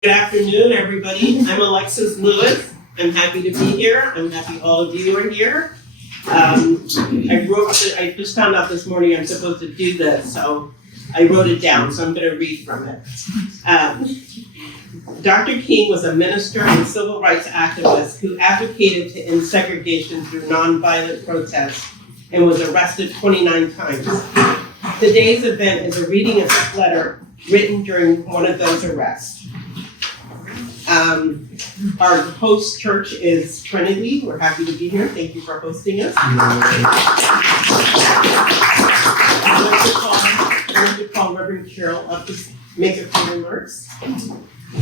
Good afternoon, everybody. I'm Alexis Lewis. I'm happy to be here. I'm happy all of you are here. I just found out this morning I'm supposed to do this, so I wrote it down, so I'm going to read from it. Dr. King was a minister and civil rights activist who advocated to end segregation through nonviolent protests and was arrested 29 times. Today's event is a reading of his letter written during one of those arrests. Our host church is Trinity. We're happy to be here. Thank you for hosting us. I'd like to call Reverend Carol up to make a few remarks.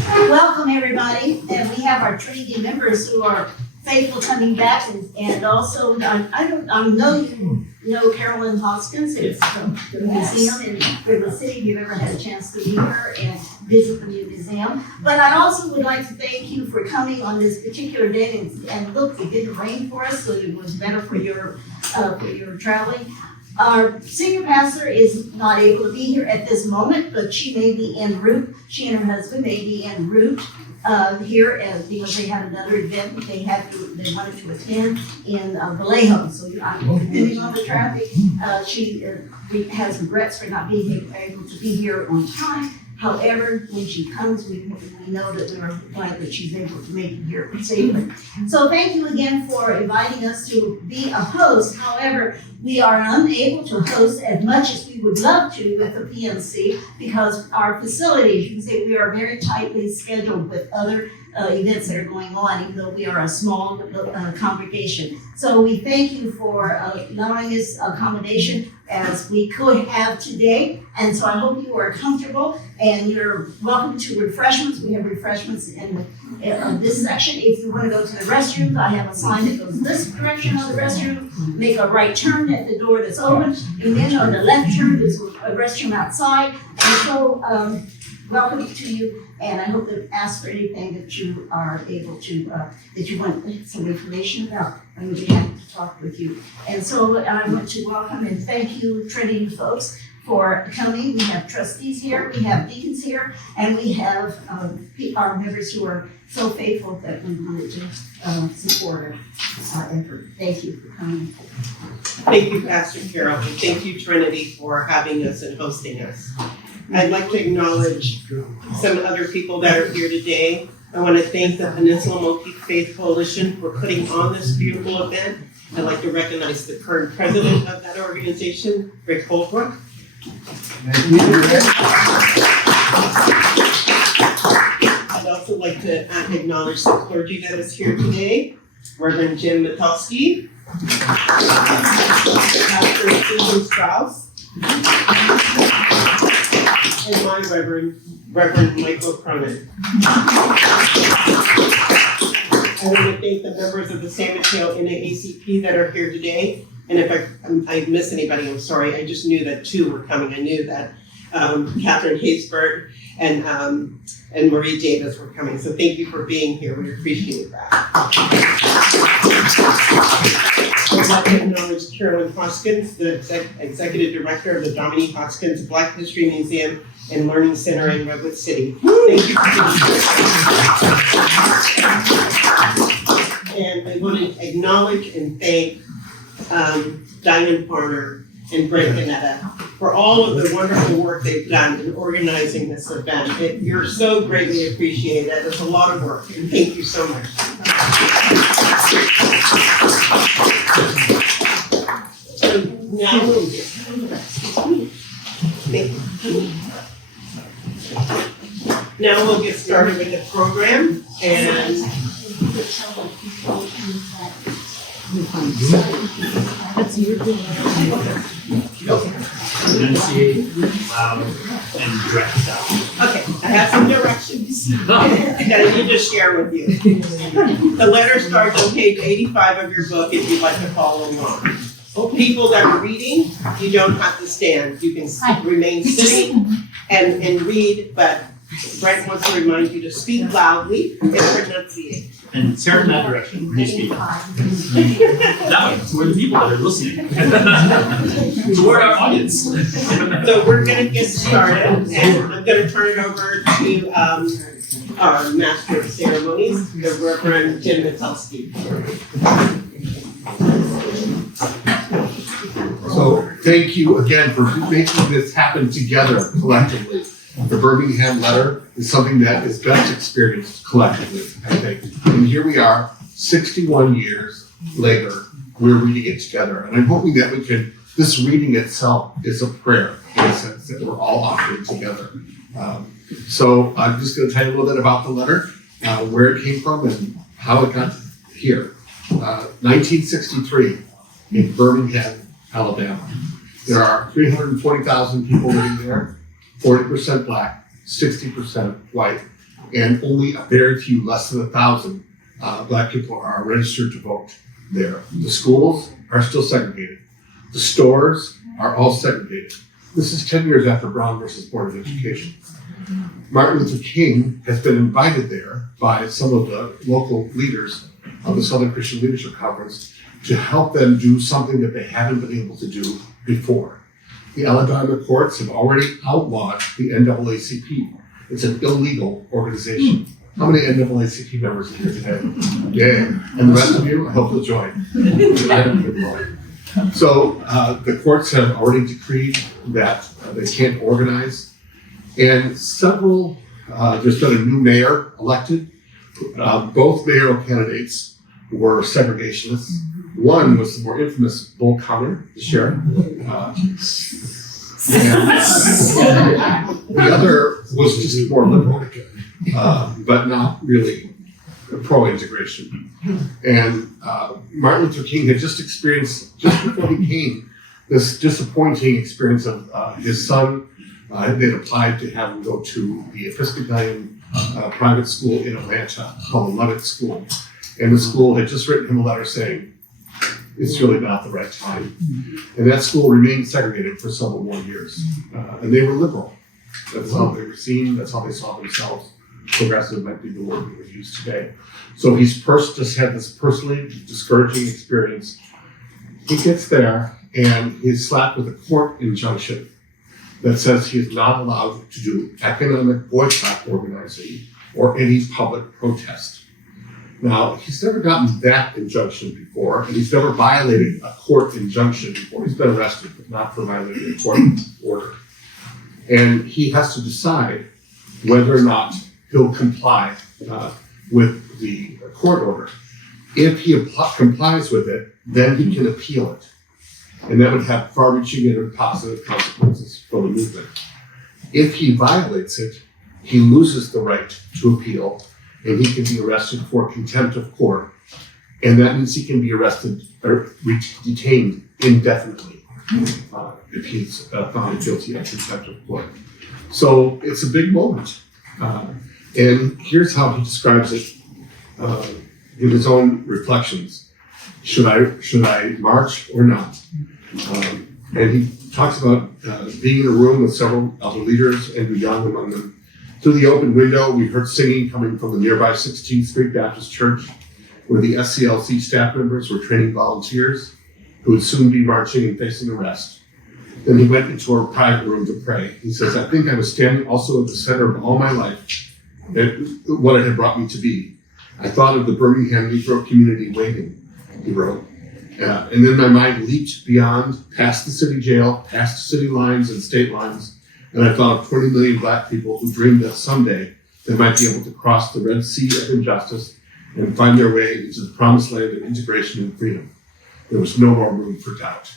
Welcome, everybody. And we have our Trinity members who are faithful coming back, and also I know you know Carolyn Hoskins. It's from the museum in River City. If you've ever had a chance to meet her and visit the new museum. But I also would like to thank you for coming on this particular day. And look, it didn't rain for us, so it was better for your traveling. Our senior pastor is not able to be here at this moment, but she may be en route. She and her husband may be en route here because they had another event they wanted to attend in Vallejo. So depending on the traffic, she has regrets for not being able to be here on time. However, when she comes, we know that we are glad that she's able to make it here safely. So thank you again for inviting us to be a host. However, we are unable to host as much as we would love to with the PMC because our facilities, you can say we are very tightly scheduled with other events that are going on, even though we are a small congregation. So we thank you for allowing us accommodation as we could have today. And so I hope you are comfortable and you're welcome to refreshments. We have refreshments in this section. If you want to go to the restroom, I have a sign that goes this direction on the restroom. Make a right turn at the door that's open. And then on the left turn, there's a restroom outside. And so welcome to you. And I hope to ask for anything that you are able to, that you want some information about. I'm going to be happy to talk with you. And so I want to welcome and thank you, Trinity folks, for coming. We have trustees here, we have deacons here, and we have our members who are so faithful that we wanted to support our effort. Thank you for coming. Thank you, Pastor Carol, and thank you, Trinity, for having us and hosting us. I'd like to acknowledge some other people that are here today. I want to thank the Peninsula Multi-Faith Coalition for putting on this beautiful event. I'd like to recognize the current president of that organization, Rick Holbrook. I'd also like to acknowledge the clergy that is here today, Reverend Jim Matowski, Pastor Susan Strauss, and my Reverend Michael Cronin. I want to thank the members of the San Mateo NAACP that are here today. And if I miss anybody, I'm sorry. I just knew that two were coming. I knew that Catherine Haysberg and Marie Davis were coming. So thank you for being here. We appreciate that. I'd like to acknowledge Carolyn Hoskins, the Executive Director of the Dominique Hoskins Black History Museum and Learning Center in Redwood City. Thank you for being here. And I want to acknowledge and thank Diamond Farner and Brent Ganetta for all of the wonderful work they've done in organizing this event. You're so greatly appreciated. It's a lot of work, and thank you so much. So now we'll get Now we'll get started with the program, and Enunciate, loud, and direct stuff. okay, I have some directions that I need to share with you. The letter starts on page 85 of your book if you'd like to follow along. People that are reading, you don't have to stand. You can remain sitting and read, but Brent wants to remind you to speak loudly and pronunciate. And turn in that direction when you speak. That way, toward the people that are listening. Toward our audience. So we're going to get started, and I'm going to turn it over to our Master of Ceremonies, the Reverend Jim Metelsky. So thank you again for making this happen together collectively. The Birmingham letter is something that is best experienced collectively, I think. And here we are, 61 years later, we're reading it together. And I'm hoping that we can, this reading itself is a prayer in a sense that we're all offering together. So I'm just going to tell you a little bit about the letter, where it came from and how it got here. 1963 in Birmingham, Alabama. There are 320,000 people living there, 40% black, 60% white, and only a very few, less than 1,000 black people are registered to vote there. The schools are still segregated. The stores are all segregated. This is 10 years after Brown versus Board of Education. Martin Luther King has been invited there by some of the local leaders of the Southern Christian Leadership Conference to help them do something that they haven't been able to do before. The Alabama courts have already outlawed the NAACP. It's an illegal organization. How many NAACP members are here today? Yeah, and the rest of you, I hope you'll join. So the courts have already decreed that they can't organize. And several, there's been a new mayor elected. Both mayoral candidates were segregationists. One was the more infamous Bull Connor, the sheriff. And the other was just more liberal, but not really pro-integration. And Martin Luther King had just experienced, just before he came, this disappointing experience of his son. They'd applied to have him go to the Episcopalian private school in Atlanta called the Lovett School. And the school had just written him a letter saying, it's really not the right time. And that school remained segregated for several more years. And they were liberal. That's how they were seen, that's how they saw themselves. Progressive might be the word we would use today. So he's just had this personally discouraging experience. He gets there and he's slapped with a court injunction that says he is not allowed to do economic boycott organizing or any public protest. Now, he's never gotten that injunction before, and he's never violated a court injunction before. He's been arrested, but not for violating a court order. And he has to decide whether or not he'll comply with the court order. If he complies with it, then he can appeal it. And that would have far-reaching and positive consequences for the movement. If he violates it, he loses the right to appeal, and he can be arrested for contempt of court. And that means he can be arrested or detained indefinitely if he's found guilty of contempt of court. So it's a big moment. And here's how he describes it in his own reflections. Should I march or not? And he talks about being in a room with several other leaders, Andrew Young among them. Through the open window, we heard singing coming from the nearby 16th Street Baptist Church, where the SCLC staff members were training volunteers who would soon be marching and facing arrest. Then he went into a private room to pray. He says, I think I was standing also at the center of all my life, and what it had brought me to be. I thought of the Birmingham Negro community waiting, he wrote. And then my mind leaped beyond, past the city jail, past city lines and state lines, and I thought of 20 million black people who dreamed that someday they might be able to cross the Red Sea of injustice and find their way into the promised land of integration and freedom. There was no more room for doubt.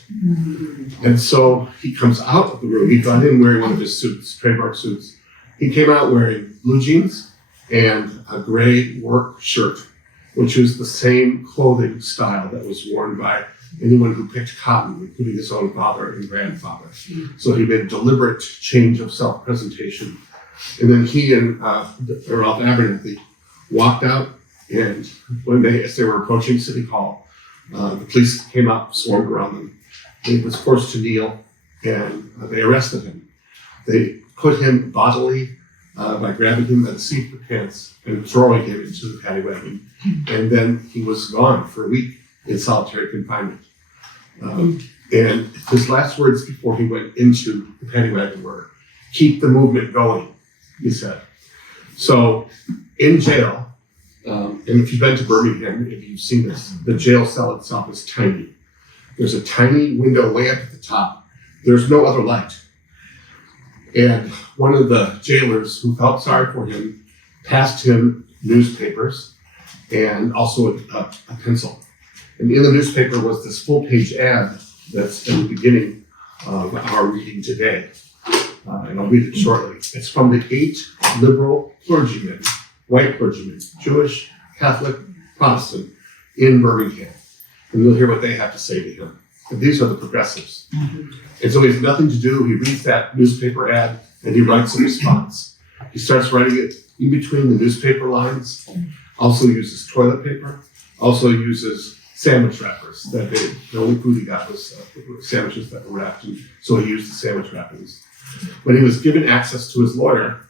And so he comes out of the room. He got in wearing one of his suits, trademark suits. He came out wearing blue jeans and a gray work shirt, which was the same clothing style that was worn by anyone who picked cotton, including his own father and grandfather. So he made a deliberate change of self-presentation. And then he and Ralph Abernathy walked out, and as they were approaching City Hall, the police came up, swarmed around them. He was forced to kneel, and they arrested him. They put him bodily by grabbing him by the seat of the pants and throwing him into the paddy wagon. And then he was gone for a week in solitary confinement. And his last words before he went into the paddy wagon were, "Keep the movement going," he said. So in jail, and if you've been to Birmingham, if you've seen this, the jail cell itself is tiny. There's a tiny window way up at the top. There's no other light. And one of the jailers who felt sorry for him passed him newspapers and also a pencil. And in the newspaper was this full-page ad that's in the beginning of our reading today. And I'll read it shortly. It's from the 8 liberal clergymen, white clergymen, Jewish, Catholic, Protestant, in Birmingham. And you'll hear what they have to say to him. And these are the progressives. And so he has nothing to do. He reads that newspaper ad and he writes a response. He starts writing it in between the newspaper lines, also uses toilet paper, also uses sandwich wrappers. That day, the only food he got was sandwiches that were wrapped, and so he used the sandwich wrappings. When he was given access to his lawyer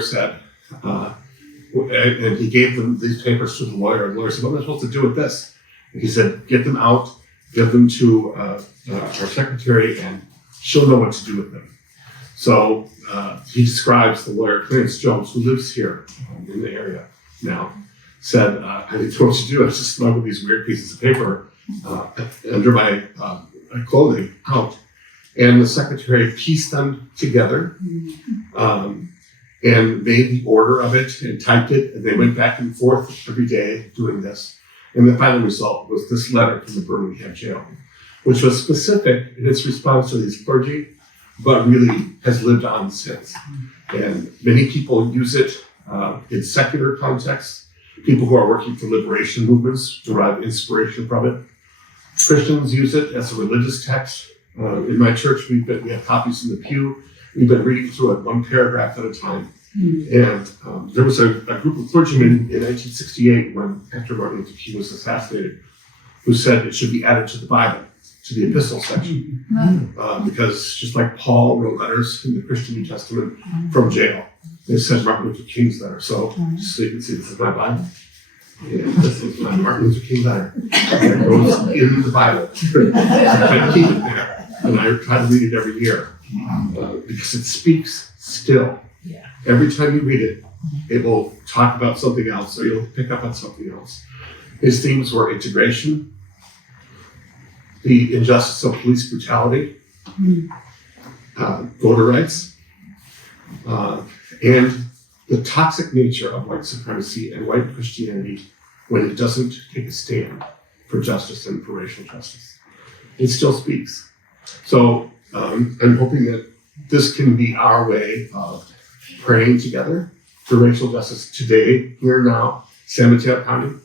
said, and he gave them these papers to the lawyer, and the lawyer said, what am I supposed to do with this? And he said, get them out, give them to our secretary, and she'll know what to do with them. So he describes the lawyer, Clarence Jones, who lives here in the area now, said, I didn't know what to do. I just smuggled these weird pieces of paper under my clothing out. And the secretary pieced them together and made the order of it and typed it. And they went back and forth every day doing this. And the final result was this letter from the Birmingham jail, which was specific in its response to these clergy, but really has lived on since. And many people use it in secular contexts. People who are working for liberation movements derive inspiration from it. Christians use it as a religious text. In my church, we have copies in the pew. We've been reading through it one paragraph at a time. And there was a group of clergymen in 1968 when after Martin Luther King was assassinated, who said it should be added to the Bible, to the epistle section. Because just like Paul wrote letters in the Christian New Testament from jail, they said Martin Luther King's letter. So just so you can see, this is my Bible. And this is my Martin Luther King letter. It goes in the Bible. I keep it there. And I try to read it every year because it speaks still. Every time you read it, it will talk about something else, or you'll pick up on something else. His themes were integration, the injustice of police brutality, voter rights, and the toxic nature of white supremacy and white Christianity when it doesn't take a stand for justice and for racial justice. It still speaks. So I'm hoping that this can be our way of praying together for racial justice today, here now, San Mateo County.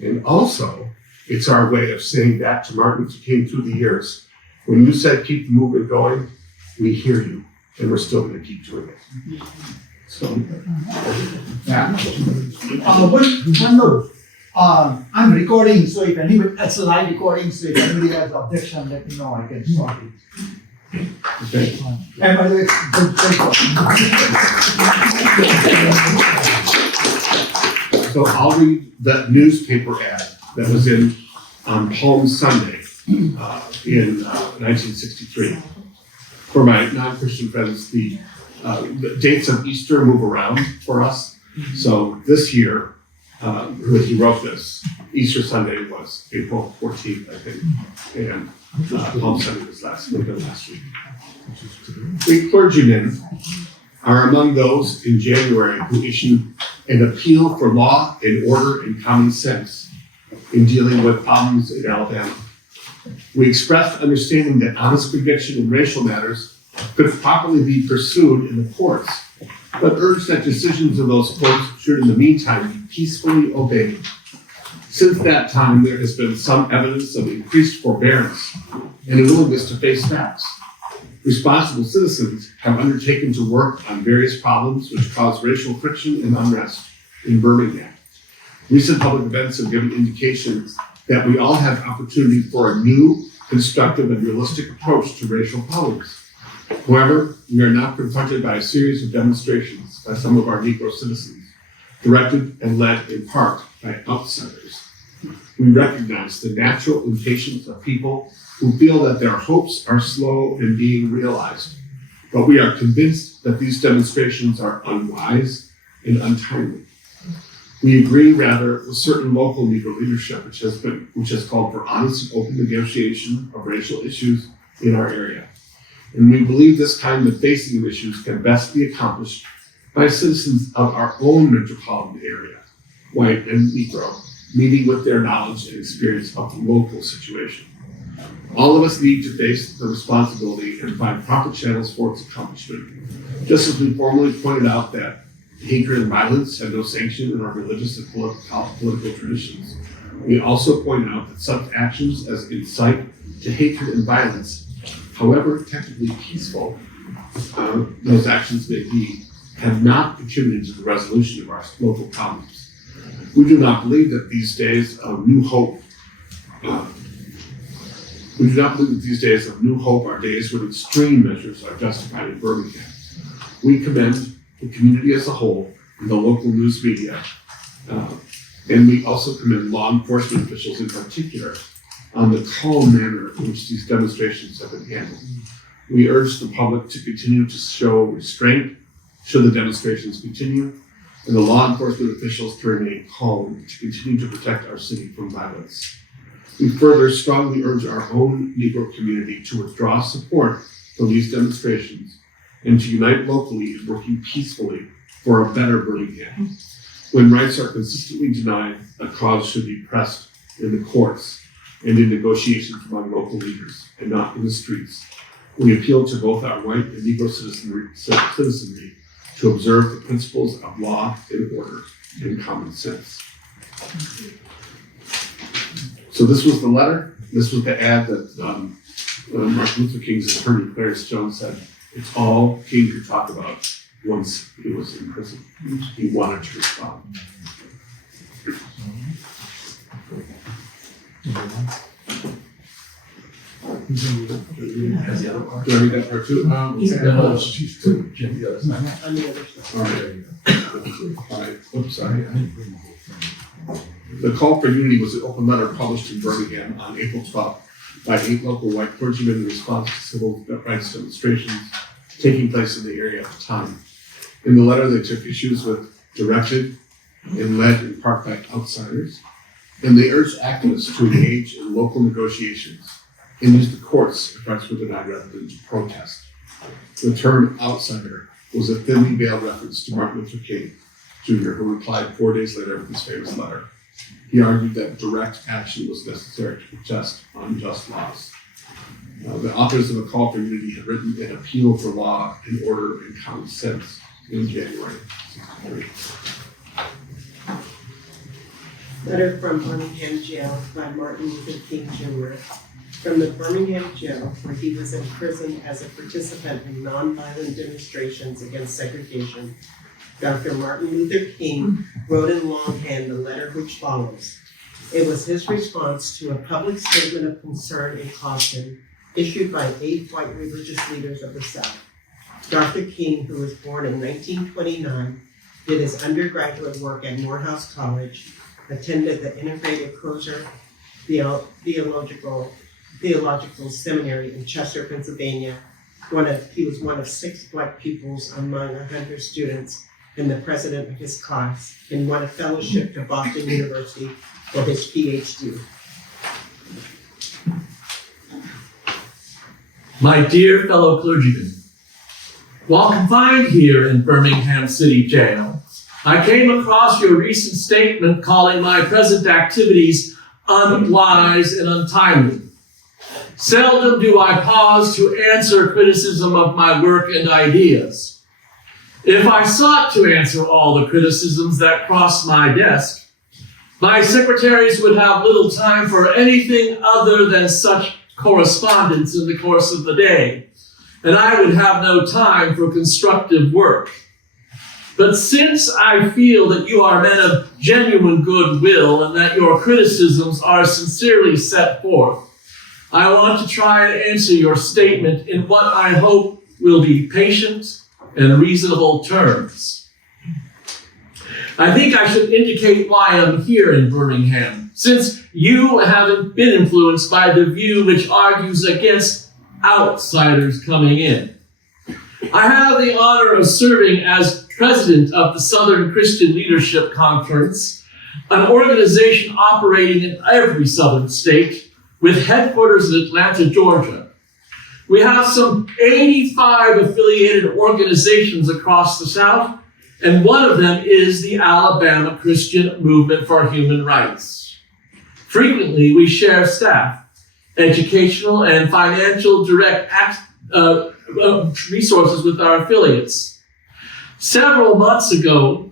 And also, it's our way of saying back to Martin Luther King through the years, when you said keep the movement going, we hear you, and we're still going to keep doing it. So, yeah. One note. I'm recording, so if anybody, that's a live recording, so if anybody has objection, let me know, I can stop it. okay. And by the way, So I'll read the newspaper ad that was in on Palm Sunday in 1963. For my non-Christian friends, the dates of Easter move around for us. So this year, when he wrote this, Easter Sunday was April 14th, I think, and Palm Sunday was last week. We clergymen are among those in January who issued an appeal for law and order and common sense in dealing with problems in Alabama. We expressed understanding that honest conviction in racial matters could properly be pursued in the courts, but urged that decisions of those courts should in the meantime be peacefully obeyed. Since that time, there has been some evidence of increased forbearance and a willingness to face facts. Responsible citizens have undertaken to work on various problems which cause racial friction and unrest in Birmingham. Recent public events have given indications that we all have opportunity for a new, constructive, and realistic approach to racial problems. However, we are now confronted by a series of demonstrations by some of our Negro citizens, directed and led in part by outsiders. We recognize the natural impatience of people who feel that their hopes are slow in being realized, but we are convinced that these demonstrations are unwise and untimely. We agree rather with certain local Negro leadership, which has called for honest and open negotiation of racial issues in our area. And we believe this kind of facing issues can best be accomplished by citizens of our own metropolitan area, white and Negro, meeting with their knowledge and experience of the local situation. All of us need to face the responsibility and find proper channels for its accomplishment. Just as we formally pointed out that hatred and violence have no sanction in our religious and political traditions, we also point out that such actions as incite to hatred and violence, however technically peaceful those actions may be, have not contributed to the resolution of our local problems. We do not believe that these days of new hope are days when extreme measures are justified in Birmingham. We commend the community as a whole and the local news media, and we also commend law enforcement officials in particular on the calm manner in which these demonstrations have been handled. We urge the public to continue to show restraint should the demonstrations continue, and the law enforcement officials to remain calm to continue to protect our city from violence. We further strongly urge our own Negro community to withdraw support from these demonstrations and to unite locally in working peacefully for a better Birmingham. When rights are consistently denied, a cause should be pressed in the courts and in negotiations among local leaders, and not in the streets. We appeal to both our white and Negro citizenry to observe the principles of law and order and common sense. So this was the letter. This was the ad that Martin Luther King's attorney, Clarence Jones, said it's all King could talk about once he was in prison. He wanted to respond. Has the other part? Do I read that part too? On the other side. All right. Oops, sorry. The call for unity was an open letter published in Birmingham on April 12th by 8 local white clergymen in response to civil rights demonstrations taking place in the area at the time. In the letter, they took issues with directed and led in part by outsiders, and they urged activists to engage in local negotiations and use the courts if rights were denied rather than to protest. The term outsider was a thinly veiled reference to Martin Luther King Jr., who replied 4 days later with his famous letter. He argued that direct action was necessary to protest unjust laws. The authors of the Call for Unity had written an appeal for law and order and common sense in January. Letter from Birmingham Jail by Martin Luther King Jr. From the Birmingham jail, where he was in prison as a participant in nonviolent demonstrations against segregation, Dr. Martin Luther King wrote in longhand the letter which follows. It was his response to a public statement of concern and caution issued by 8 white religious leaders of the South. Dr. King, who was born in 1929, did his undergraduate work at Morehouse College, attended the Integrated Crozer Theological Seminary in Chester, Pennsylvania. He was one of 6 Black pupils among 100 students and the president of his class, and won a fellowship to Boston University for his PhD. My dear fellow clergymen, while confined here in Birmingham City Jail, I came across your recent statement calling my present activities unwise and untimely. Seldom do I pause to answer criticism of my work and ideas. If I sought to answer all the criticisms that crossed my desk, my secretaries would have little time for anything other than such correspondence in the course of the day, and I would have no time for constructive work. But since I feel that you are men of genuine goodwill and that your criticisms are sincerely set forth, I want to try and answer your statement in what I hope will be patient and reasonable terms. I think I should indicate why I'm here in Birmingham, since you haven't been influenced by the view which argues against outsiders coming in. I have the honor of serving as president of the Southern Christian Leadership Conference, an organization operating in every southern state with headquarters in Atlanta, Georgia. We have some 85 affiliated organizations across the South, and one of them is the Alabama Christian Movement for Human Rights. Frequently, we share staff, educational and financial direct resources with our affiliates. Several months ago,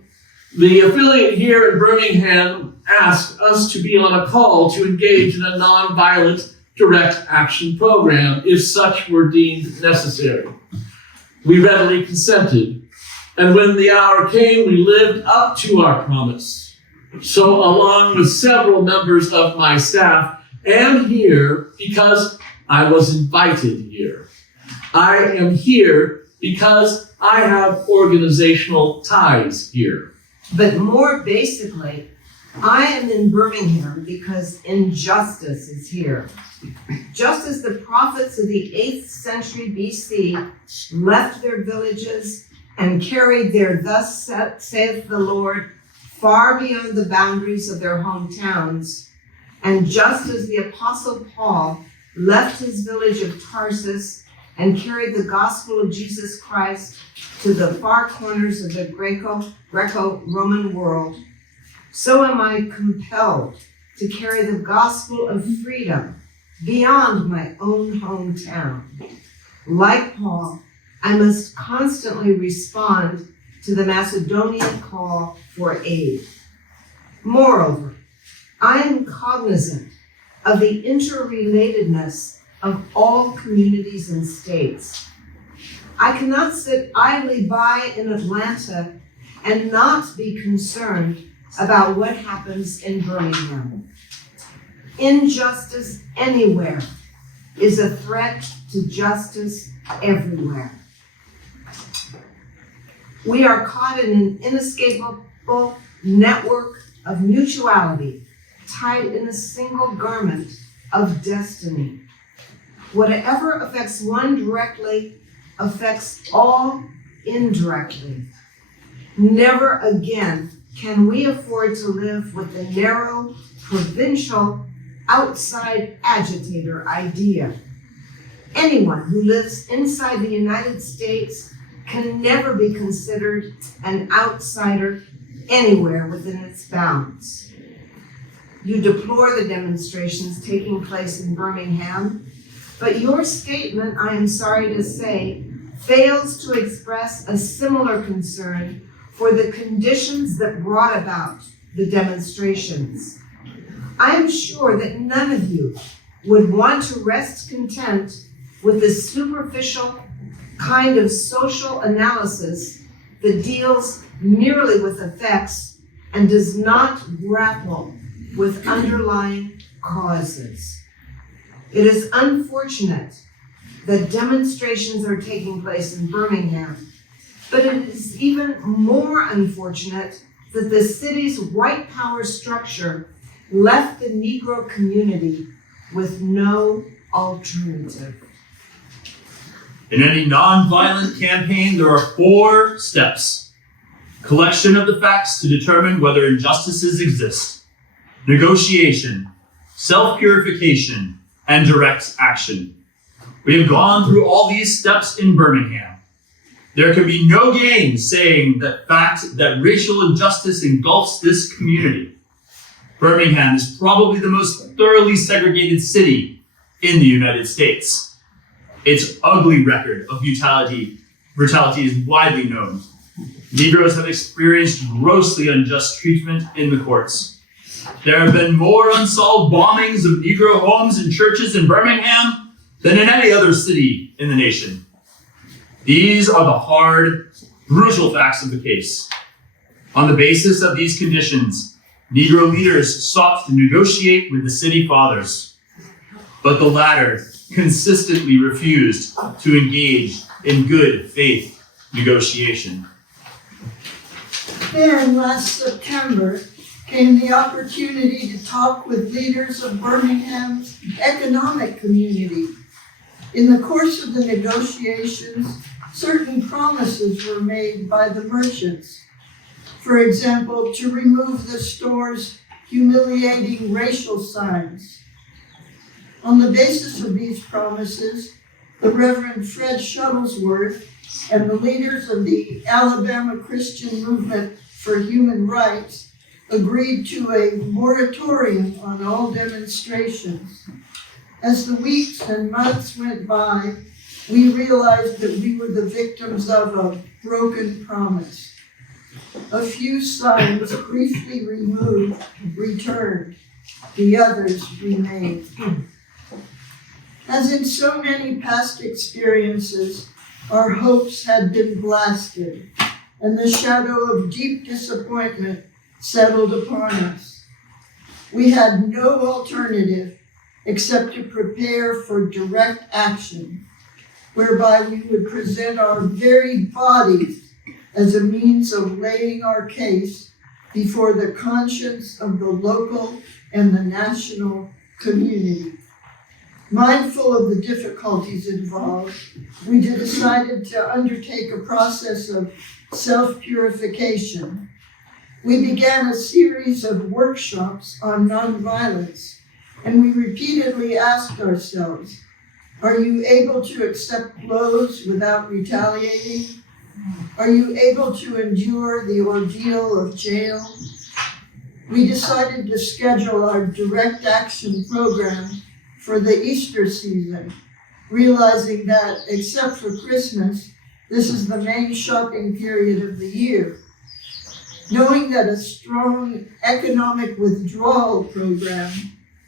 the affiliate here in Birmingham asked us to be on a call to engage in a nonviolent direct action program if such were deemed necessary. We readily consented, and when the hour came, we lived up to our promise. So, along with several members of my staff, am here because I was invited here. I am here because I have organizational ties here. But more basically, I am in Birmingham because injustice is here. Just as the prophets of the 8th century BC left their villages and carried their "Thus saith the Lord" far beyond the boundaries of their hometowns, and just as the Apostle Paul left his village of Tarsus and carried the gospel of Jesus Christ to the far corners of the Greco-Roman world, so am I compelled to carry the gospel of freedom beyond my own hometown. Like Paul, I must constantly respond to the Macedonian call for aid. Moreover, I am cognizant of the interrelatedness of all communities and states. I cannot sit idly by in Atlanta and not be concerned about what happens in Birmingham. Injustice anywhere is a threat to justice everywhere. We are caught in an inescapable network of mutuality, tied in a single garment of destiny. Whatever affects one directly affects all indirectly. Never again can we afford to live with the narrow, provincial, outside agitator idea. Anyone who lives inside the United States can never be considered an outsider anywhere within its bounds. You deplore the demonstrations taking place in Birmingham, but your statement, I am sorry to say, fails to express a similar concern for the conditions that brought about the demonstrations. I am sure that none of you would want to rest content with the superficial kind of social analysis that deals merely with effects and does not grapple with underlying causes. It is unfortunate that demonstrations are taking place in Birmingham, but it is even more unfortunate that the city's white power structure left the Negro community with no alternative. In any nonviolent campaign, there are 4 steps. Collection of the facts to determine whether injustices exist. Negotiation, self-purification, and direct action. We have gone through all these steps in Birmingham. There can be no gain saying that racial injustice engulfs this community. Birmingham is probably the most thoroughly segregated city in the United States. Its ugly record of brutality is widely known. Negroes have experienced grossly unjust treatment in the courts. There have been more unsolved bombings of Negro homes and churches in Birmingham than in any other city in the nation. These are the hard, brutal facts of the case. On the basis of these conditions, Negro leaders sought to negotiate with the city fathers, but the latter consistently refused to engage in good faith negotiation. Then last September came the opportunity to talk with leaders of Birmingham's economic community. In the course of the negotiations, certain promises were made by the merchants. For example, to remove the store's humiliating racial signs. On the basis of these promises, the Reverend Fred Shuttlesworth and the leaders of the Alabama Christian Movement for Human Rights agreed to a moratorium on all demonstrations. As the weeks and months went by, we realized that we were the victims of a broken promise. A few signs briefly removed returned, the others remained. As in so many past experiences, our hopes had been blasted, and the shadow of deep disappointment settled upon us. We had no alternative except to prepare for direct action, whereby we would present our very bodies as a means of laying our case before the conscience of the local and the national community. Mindful of the difficulties involved, we decided to undertake a process of self-purification. We began a series of workshops on nonviolence, and we repeatedly asked ourselves, are you able to accept blows without retaliating? Are you able to endure the ordeal of jail? We decided to schedule our direct action program for the Easter season, realizing that, except for Christmas, this is the main shopping period of the year. Knowing that a strong economic withdrawal program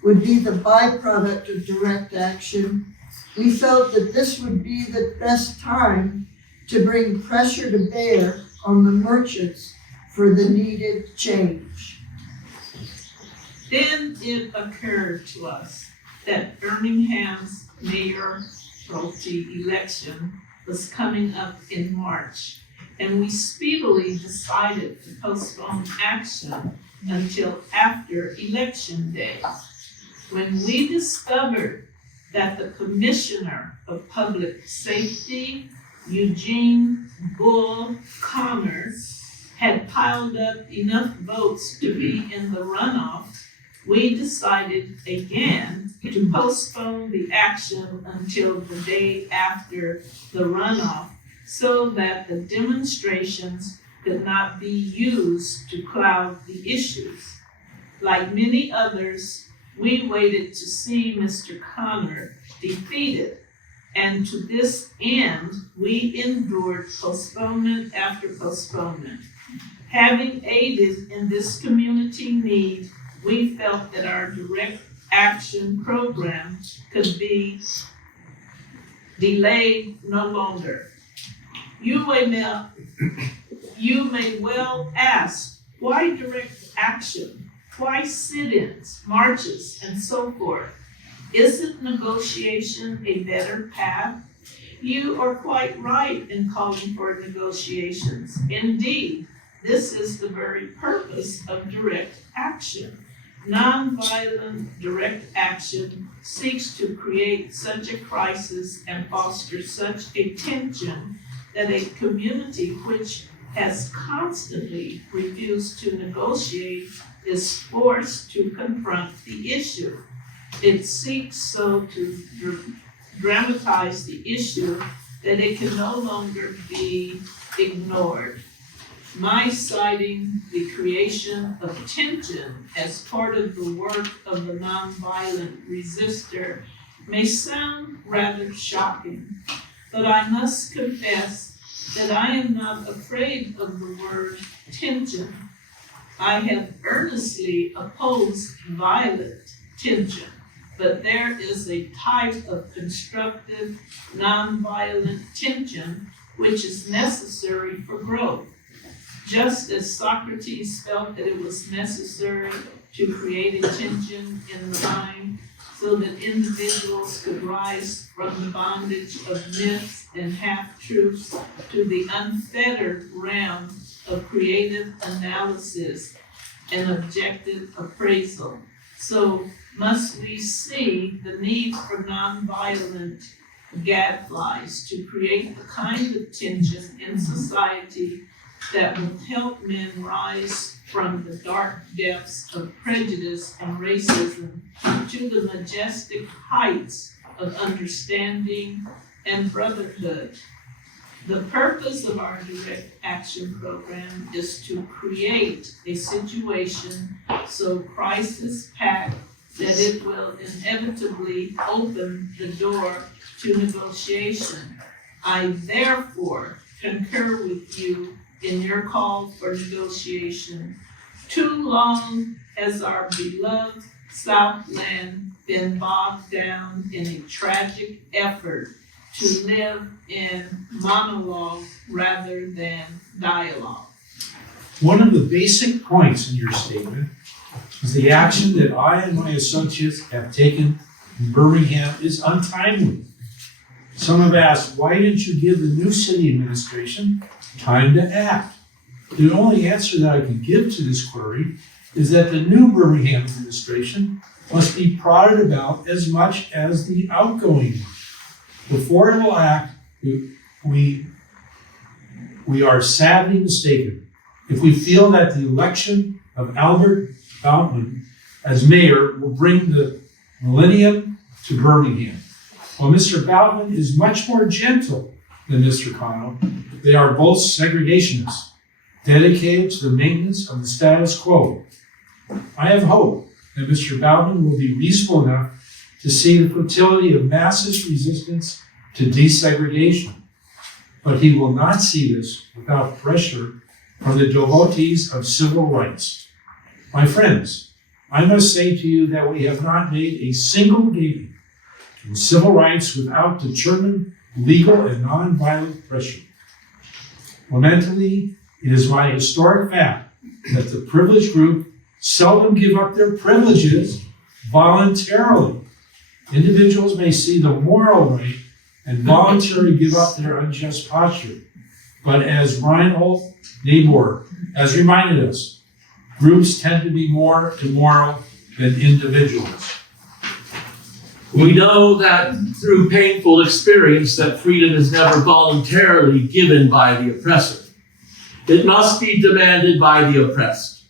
would be the byproduct of direct action, we felt that this would be the best time to bring pressure to bear on the merchants for the needed change. Then it occurred to us that Birmingham's mayoralty election was coming up in March, and we speedily decided to postpone action until after Election Day. When we discovered that the Commissioner of Public Safety, Eugene Bull Connor, had piled up enough votes to be in the runoff, we decided again to postpone the action until the day after the runoff so that the demonstrations could not be used to cloud the issues. Like many others, we waited to see Mr. Connor defeated, and to this end, we endured postponement after postponement. Having aided in this community need, we felt that our direct action program could be delayed no longer. You may well ask, why direct action? Why sit-ins, marches, and so forth? Isn't negotiation a better path? You are quite right in calling for negotiations. Indeed, this is the very purpose of direct action. Nonviolent direct action seeks to create such a crisis and foster such a tension that a community which has constantly refused to negotiate is forced to confront the issue. It seeks so to dramatize the issue that it can no longer be ignored. My citing the creation of tension as part of the work of the nonviolent resistor may sound rather shocking, but I must confess that I am not afraid of the word tension. I have earnestly opposed violent tension, but there is a type of constructive, nonviolent tension which is necessary for growth. Just as Socrates felt that it was necessary to create a tension in the mind so that individuals could rise from the bondage of myths and half-truths to the unfettered realm of creative analysis and objective appraisal, so must we see the need for nonviolent gadflies to create the kind of tension in society that will help men rise from the dark depths of prejudice and racism to the majestic heights of understanding and brotherhood. The purpose of our direct action program is to create a situation so crisis-packed that it will inevitably open the door to negotiation. I therefore concur with you in your call for negotiation. Too long has our beloved Southland been bogged down in a tragic effort to live in monologue rather than dialogue. One of the basic points in your statement is the action that I and my associates have taken in Birmingham is untimely. Some have asked, why didn't you give the new city administration time to act? The only answer that I can give to this query is that the new Birmingham administration must be prodded about as much as the outgoing one. Before it will act, we are sadly mistaken if we feel that the election of Albert Boutman as mayor will bring the millennium to Birmingham. While Mr. Boutman is much more gentle than Mr. Connell, they are both segregationists, dedicated to the maintenance of the status quo. I have hope that Mr. Boutman will be reasonable enough to see the futility of massive resistance to desegregation. But he will not see this without pressure from the devotees of civil rights. My friends, I must say to you that we have not made a single gain in civil rights without determined legal and nonviolent pressure. Lamentably, it is my historic fact that the privileged group seldom give up their privileges voluntarily. Individuals may see the moral right and voluntarily give up their unjust posture. But as Reinhold Niebuhr has reminded us, groups tend to be more immoral than individuals. We know that through painful experience that freedom is never voluntarily given by the oppressor. It must be demanded by the oppressed.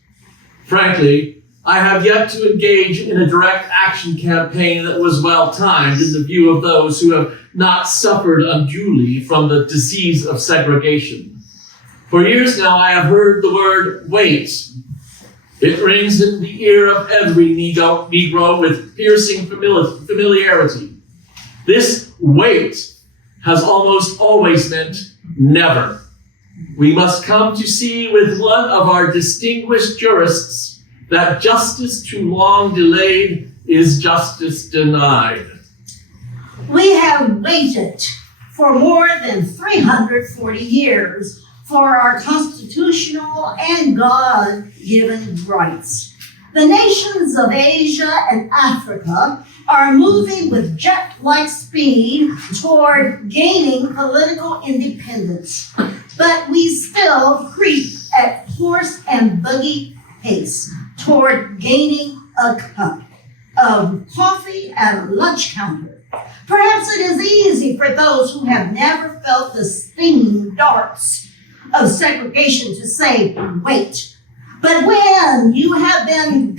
Frankly, I have yet to engage in a direct action campaign that was well-timed in the view of those who have not suffered unduly from the disease of segregation. For years now, I have heard the word wait. It rings in the ear of every Negro with piercing familiarity. This wait has almost always meant never. We must come to see with one of our distinguished jurists that justice too long delayed is justice denied. We have waited for more than 340 years for our constitutional and God-given rights. The nations of Asia and Africa are moving with jet-like speed toward gaining political independence, but we still creep at horse and buggy pace toward gaining a cup of coffee at a lunch counter. Perhaps it is easy for those who have never felt the stinging darts of segregation to say, wait. But when you have been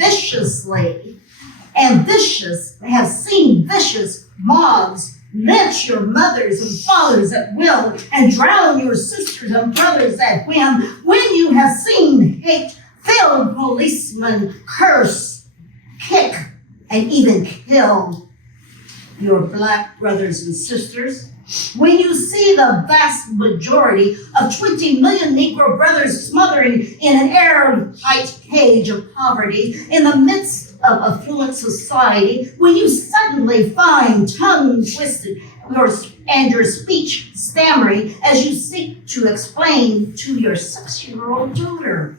have seen vicious mobs lynch your mothers and fathers at will and drown your sisters and brothers at whim, when you have seen hate-filled policemen curse, kick, and even kill your black brothers and sisters, when you see the vast majority of 20 million Negro brothers smothering in an airtight cage of poverty in the midst of affluent society, when you suddenly find tongue twisted and your speech stammering as you seek to explain to your 6-year-old daughter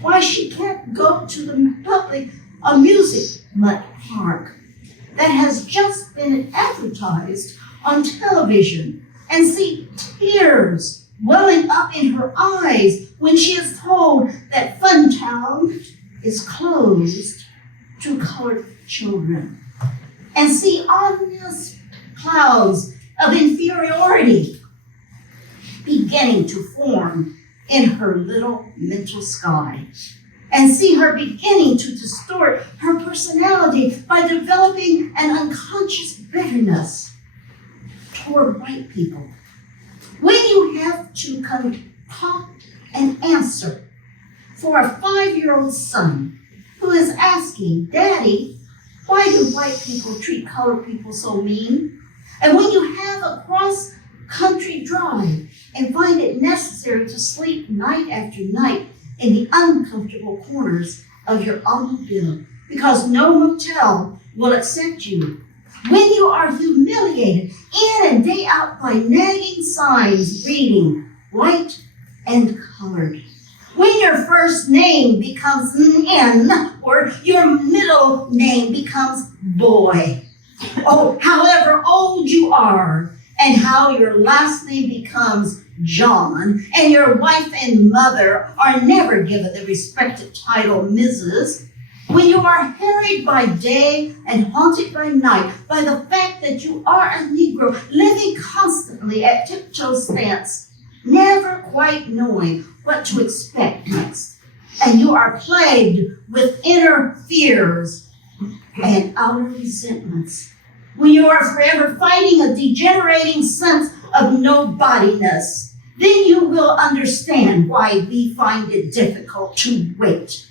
why she can't go to the public amusement park that has just been advertised on television, and see tears welling up in her eyes when she is told that Funtown is closed to colored children, and see ominous clouds of inferiority beginning to form in her little mental sky, and see her beginning to distort her personality by developing an unconscious bitterness toward white people. When you have to concoct an answer for a 5-year-old son who is asking, Daddy, why do white people treat colored people so mean? And when you have a cross-country drive and find it necessary to sleep night after night in the uncomfortable corners of your automobile because no motel will accept you. When you are humiliated in and day out by nagging signs reading white and colored. When your first name becomes N or your middle name becomes boy. Oh, however old you are and how your last name becomes John, and your wife and mother are never given the respected title Mrs., when you are harried by day and haunted by night by the fact that you are a Negro living constantly at tiptoe stance, never quite knowing what to expect next, and you are plagued with inner fears and outer resentments, when you are forever fighting a degenerating sense of nobodiness, then you will understand why we find it difficult to wait.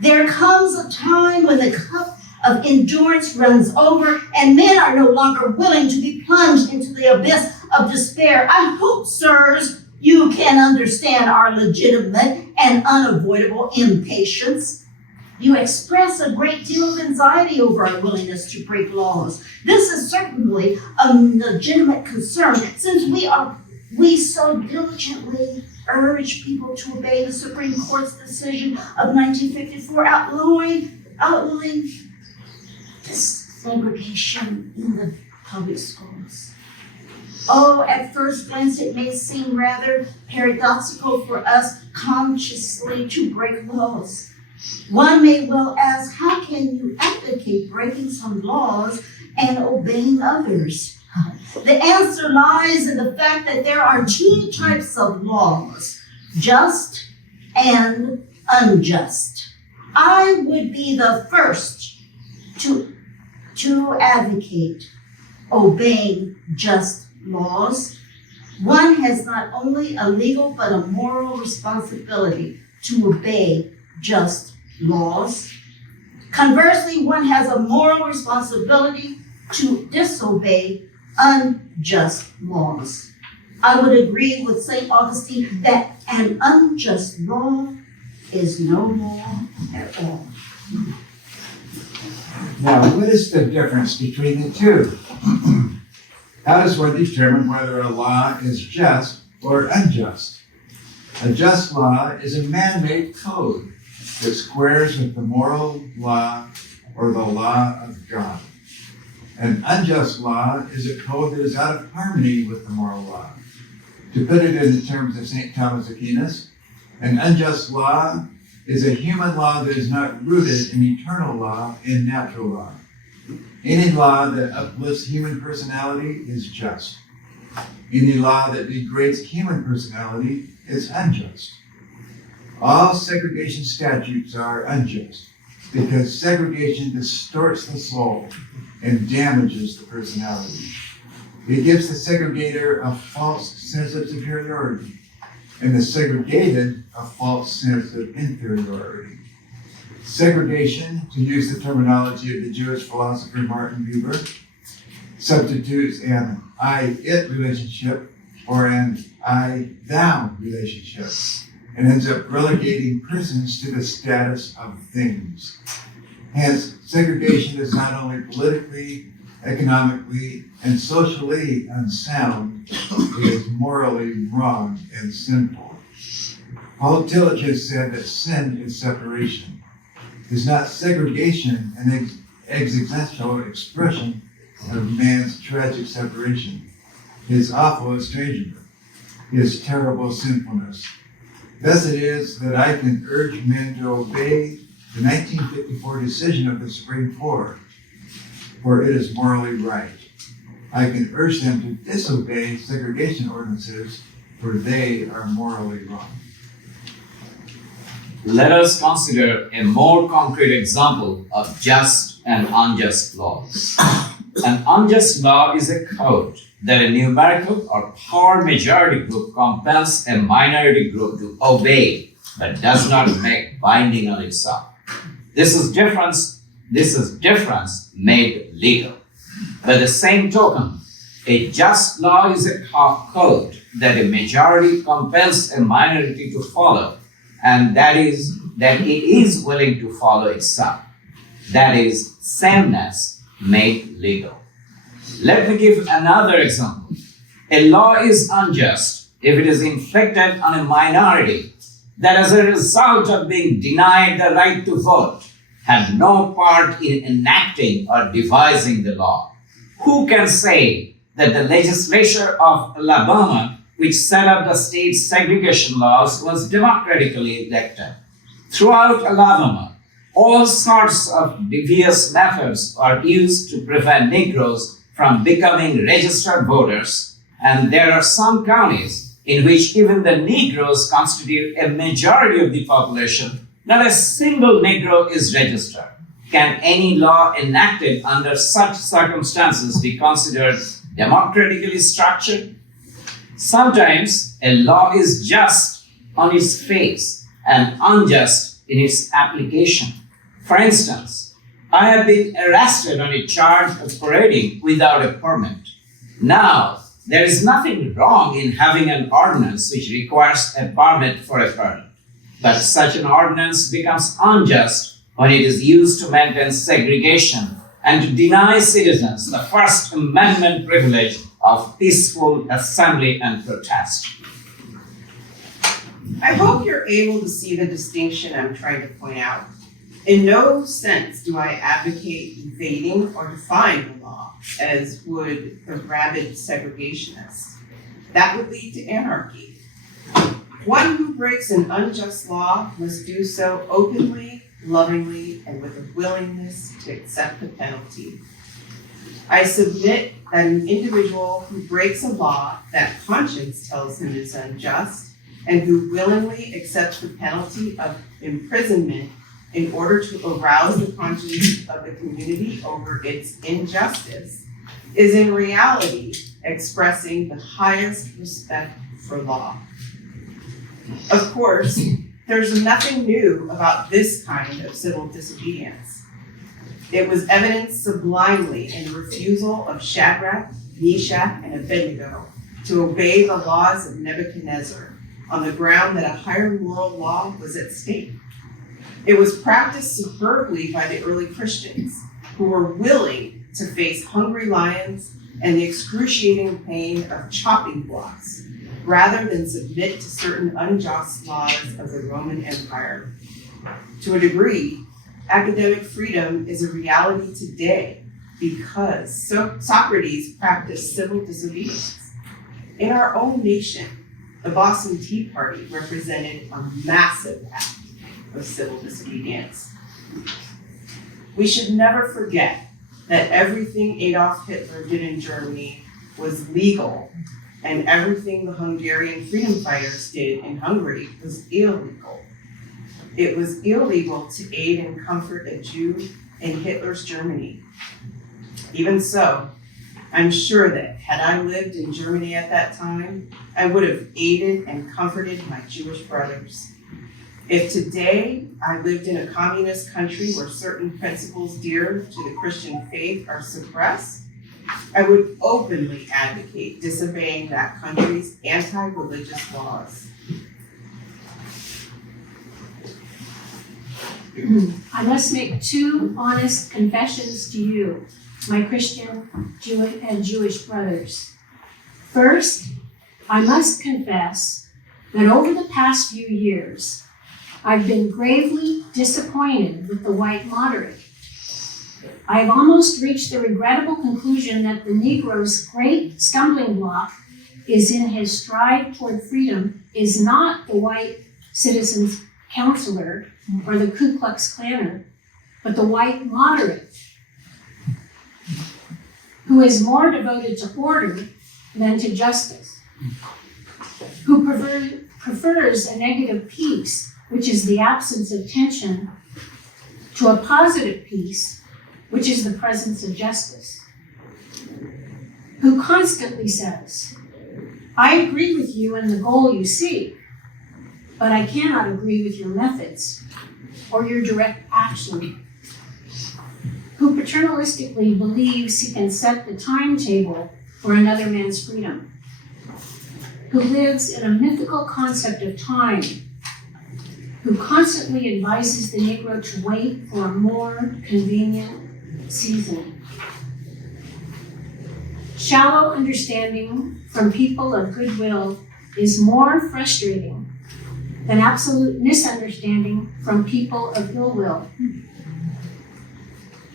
There comes a time when the cup of endurance runs over and men are no longer willing to be plunged into the abyss of despair. I hope, sirs, you can understand our legitimate and unavoidable impatience. You express a great deal of anxiety over our willingness to break laws. This is certainly a legitimate concern since we so diligently urge people to obey the Supreme Court's decision of 1954 outlawing this segregation in the public schools. Oh, at first glance, it may seem rather paradoxical for us consciously to break laws. One may well ask, how can you advocate breaking some laws and obeying others? The answer lies in the fact that there are two types of laws, just and unjust. I would be the first to advocate obeying just laws. One has not only a legal but a moral responsibility to obey just laws. Conversely, one has a moral responsibility to disobey unjust laws. I would agree with St. Augustine that an unjust law is no law at all. Now, what is the difference between the two? How does one determine whether a law is just or unjust? A just law is a man-made code that squares with the moral law or the law of God. An unjust law is a code that is out of harmony with the moral law. To put it in the terms of St. Thomas Aquinas, an unjust law is a human law that is not rooted in eternal law and natural law. Any law that uplifts human personality is just. Any law that degrades human personality is unjust. All segregation statutes are unjust because segregation distorts the soul and damages the personality. It gives the segregator a false sense of superiority and the segregated a false sense of inferiority. Segregation, to use the terminology of the Jewish philosopher Martin Buber, substitutes an I-it relationship for an I-thou relationship and ends up relegating persons to the status of things. Hence, segregation is not only politically, economically, and socially unsound, it is morally wrong and sinful. Paul Tillich has said that sin is separation. Is not segregation an existential expression of man's tragic separation, his awful estrangement, his terrible sinfulness? Thus it is that I can urge men to obey the 1954 decision of the Supreme Court, for it is morally right. I can urge them to disobey segregation ordinances, for they are morally wrong. Let us consider a more concrete example of just and unjust laws. An unjust law is a code that a numerical or power majority group compels a minority group to obey, but does not make binding on itself. This is difference made legal. By the same token, a just law is a code that a majority compels a minority to follow, and that it is willing to follow itself. That is sameness made legal. Let me give another example. A law is unjust if it is inflicted on a minority that, as a result of being denied the right to vote, had no part in enacting or devising the law. Who can say that the legislature of Alabama, which set up the state's segregation laws, was democratically elected? Throughout Alabama, all sorts of devious methods are used to prevent Negroes from becoming registered voters, and there are some counties in which even the Negroes constitute a majority of the population. Not a single Negro is registered. Can any law enacted under such circumstances be considered democratically structured? Sometimes a law is just on its face and unjust in its application. For instance, I have been arrested on a charge of parading without a permit. Now, there is nothing wrong in having an ordinance which requires a permit for a permit, but such an ordinance becomes unjust when it is used to maintain segregation and to deny citizens the First Amendment privilege of peaceful assembly and protest. I hope you're able to see the distinction I'm trying to point out. In no sense do I advocate evading or defying the law, as would the rabid segregationists. That would lead to anarchy. One who breaks an unjust law must do so openly, lovingly, and with a willingness to accept the penalty. I submit that an individual who breaks a law that conscience tells him is unjust and who willingly accepts the penalty of imprisonment in order to arouse the conscience of the community over its injustice is in reality expressing the highest respect for law. Of course, there's nothing new about this kind of civil disobedience. It was evidenced sublimely in the refusal of Shadrach, Meshach, and Abednego to obey the laws of Nebuchadnezzar on the ground that a higher moral law was at stake. It was practiced superbly by the early Christians, who were willing to face hungry lions and the excruciating pain of chopping blocks, rather than submit to certain unjust laws of the Roman Empire. To a degree, academic freedom is a reality today because Socrates practiced civil disobedience. In our own nation, the Boston Tea Party represented a massive act of civil disobedience. We should never forget that everything Adolf Hitler did in Germany was legal, and everything the Hungarian freedom fighters did in Hungary was illegal. It was illegal to aid and comfort a Jew in Hitler's Germany. Even so, I'm sure that had I lived in Germany at that time, I would have aided and comforted my Jewish brothers. If today I lived in a communist country where certain principles dear to the Christian faith are suppressed, I would openly advocate disobeying that country's anti-religious laws. I must make two honest confessions to you, my Christian and Jewish brothers. First, I must confess that over the past few years, I've been gravely disappointed with the white moderate. I've almost reached the regrettable conclusion that the Negro's great stumbling block is in his stride toward freedom is not the white citizen's counselor or the Ku Klux Klanner, but the white moderate, who is more devoted to order than to justice, who prefers a negative peace, which is the absence of tension, to a positive peace, which is the presence of justice, who constantly says, I agree with you in the goal you seek, but I cannot agree with your methods or your direct action, who paternalistically believes he can set the timetable for another man's freedom, who lives in a mythical concept of time, who constantly advises the Negro to wait for a more convenient season. Shallow understanding from people of goodwill is more frustrating than absolute misunderstanding from people of ill will.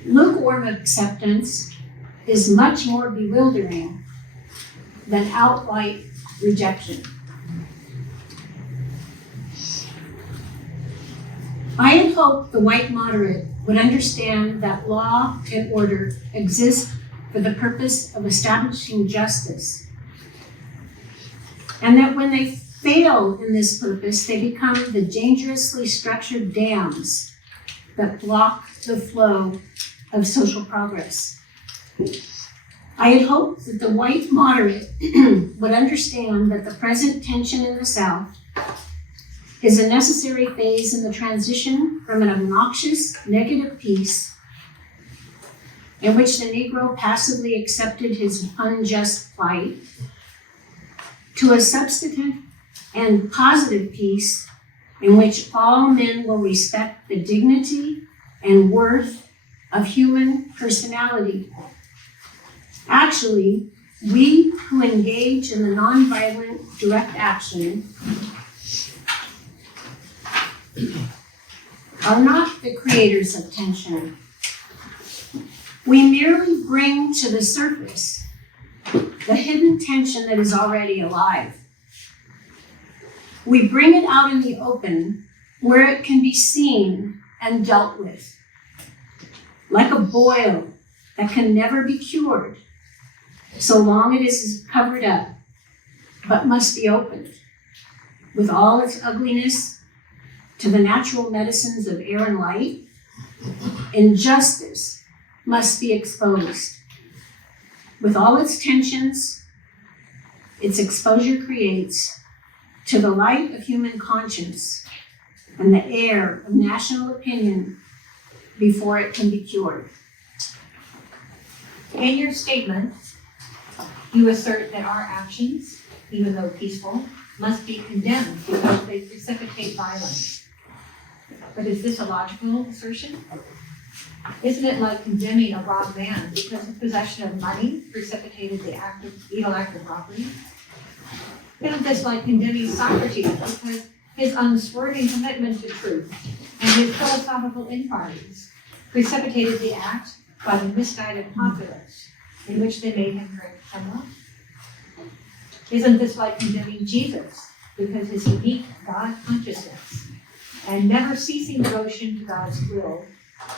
Lukewarm acceptance is much more bewildering than outright rejection. I had hoped the white moderate would understand that law and order exist for the purpose of establishing justice, and that when they fail in this purpose, they become the dangerously structured dams that block the flow of social progress. I had hoped that the white moderate would understand that the present tension in the South is a necessary phase in the transition from an obnoxious, negative peace in which the Negro passively accepted his unjust plight to a substantive and positive peace in which all men will respect the dignity and worth of human personality. Actually, we who engage in the nonviolent direct action are not the creators of tension. We merely bring to the surface the hidden tension that is already alive. We bring it out in the open where it can be seen and dealt with, like a boil that can never be cured so long it is covered up, but must be opened with all its ugliness to the natural medicines of air and light. Injustice must be exposed with all its tensions its exposure creates to the light of human conscience and the air of national opinion before it can be cured. In your statement, you assert that our actions, even though peaceful, must be condemned because they precipitate violence. But is this a logical assertion? Isn't it like condemning a robbed man because his possession of money precipitated the evil act of robbery? Isn't this like condemning Socrates because his unswerving commitment to truth and his philosophical inquiries precipitated the act by the misguided populace in which they made him drink hemlock? Isn't this like condemning Jesus because his unique God consciousness and never ceasing devotion to God's will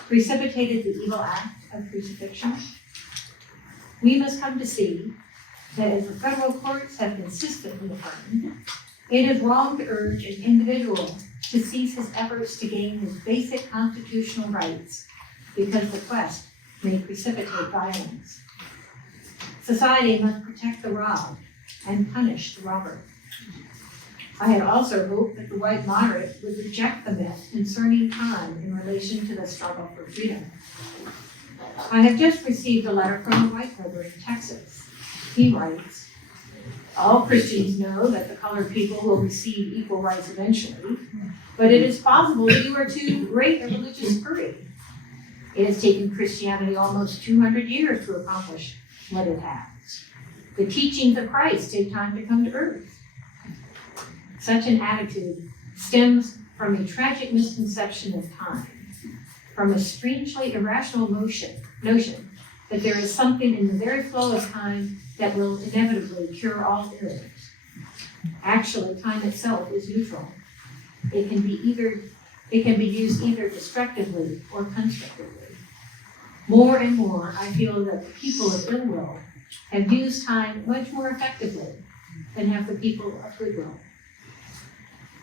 precipitated the evil act of crucifixion? We must come to see that as the federal courts have consistently affirmed, it is wrong to urge an individual to cease his efforts to gain his basic constitutional rights because the quest may precipitate violence. Society must protect the robbed and punish the robber. I had also hoped that the white moderate would reject the myth concerning time in relation to the struggle for freedom. I have just received a letter from a white brother in Texas. He writes, all Christians know that the colored people will receive equal rights eventually, but it is possible that you are too great a religious hurry. It has taken Christianity almost 200 years to accomplish what it has. The teachings of Christ take time to come to earth. Such an attitude stems from a tragic misconception of time, from a strangely irrational notion that there is something in the very flow of time that will inevitably cure all ills. Actually, time itself is neutral. It can be used either destructively or constructively. More and more, I feel that the people of ill will have used time much more effectively than have the people of goodwill.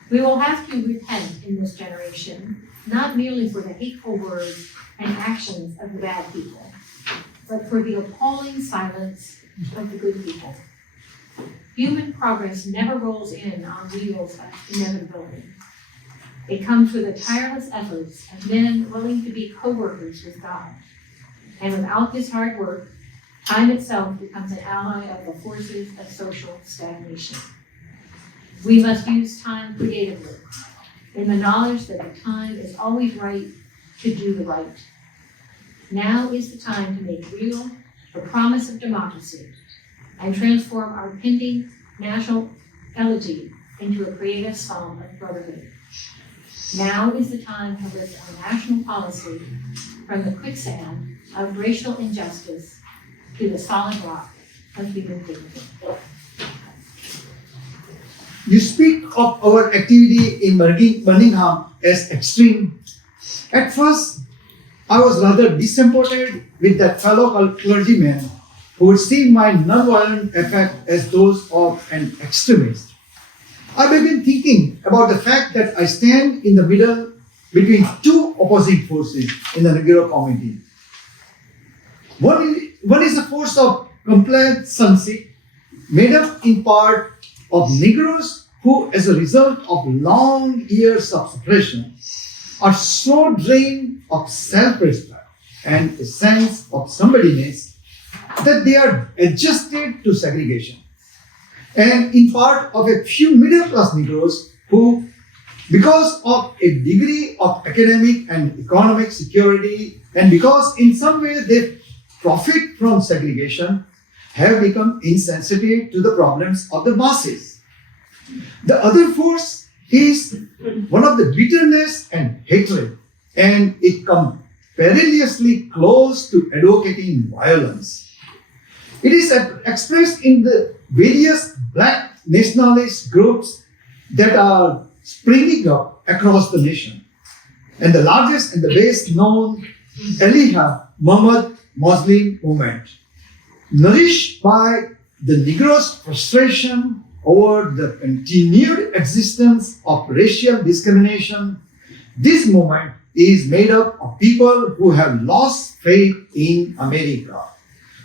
We will have to repent in this generation, not merely for the hateful words and actions of the bad people, but for the appalling silence of the good people. Human progress never rolls in on wheels of inevitability. It comes with the tireless efforts of men willing to be co-workers with God. And without this hard work, time itself becomes an ally of the forces of social stagnation. We must use time creatively, in the knowledge that the time is always right to do the right. Now is the time to make real the promise of democracy and transform our pending national elegy into a creative psalm of brotherhood. Now is the time to lift our national policy from the quicksand of racial injustice to the solid rock of human dignity. You speak of our activity in Birmingham as extreme. At first, I was rather disappointed with that fellow clergyman who would see my nonviolent effect as those of an extremist. I began thinking about the fact that I stand in the middle between two opposing forces in the Negro community. One is a force of complacency made up in part of Negroes who, as a result of long years of suppression, are so drained of self-respect and a sense of somebodyness that they are adjusted to segregation. And in part of a few middle-class Negroes who, because of a degree of academic and economic security, and because in some way they profit from segregation, have become insensitive to the problems of the masses. The other force is one of the bitterness and hatred, and it comes perilously close to advocating violence. It is expressed in the various black nationalist groups that are springing up across the nation. And the largest and the best known Elijah Muhammad Muslim movement. Nourished by the Negroes' frustration over the continued existence of racial discrimination, this movement is made up of people who have lost faith in America,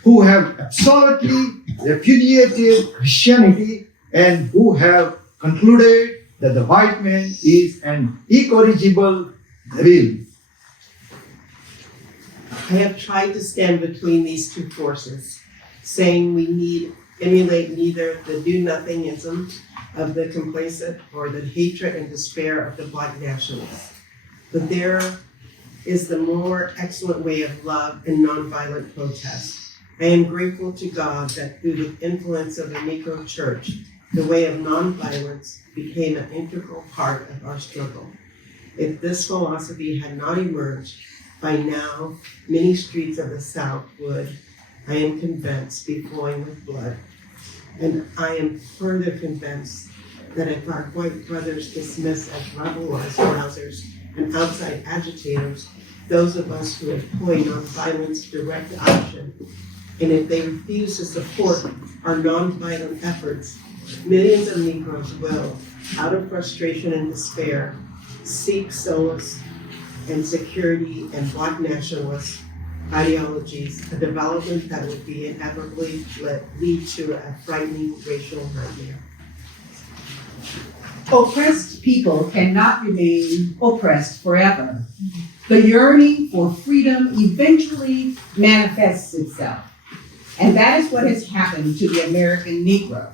who have absolutely repudiated Christianity, and who have concluded that the white man is an incorrigible devil. I have tried to stand between these two forces, saying we emulate neither the do-nothingism of the complacent or the hatred and despair of the black nationalists. But there is the more excellent way of love and nonviolent protest. I am grateful to God that through the influence of the Negro Church, the way of nonviolence became an integral part of our struggle. If this philosophy had not emerged, by now many streets of the South would, I am convinced, be flowing with blood. And I am further convinced that if our white brothers dismiss as rebel rousers and outside agitators those of us who employ nonviolence direct action, and if they refuse to support our nonviolent efforts, millions of Negroes will, out of frustration and despair, seek solace and security in black nationalist ideologies, a development that would be inevitably lead to a frightening racial nightmare. Oppressed people cannot remain oppressed forever. The yearning for freedom eventually manifests itself. And that is what has happened to the American Negro.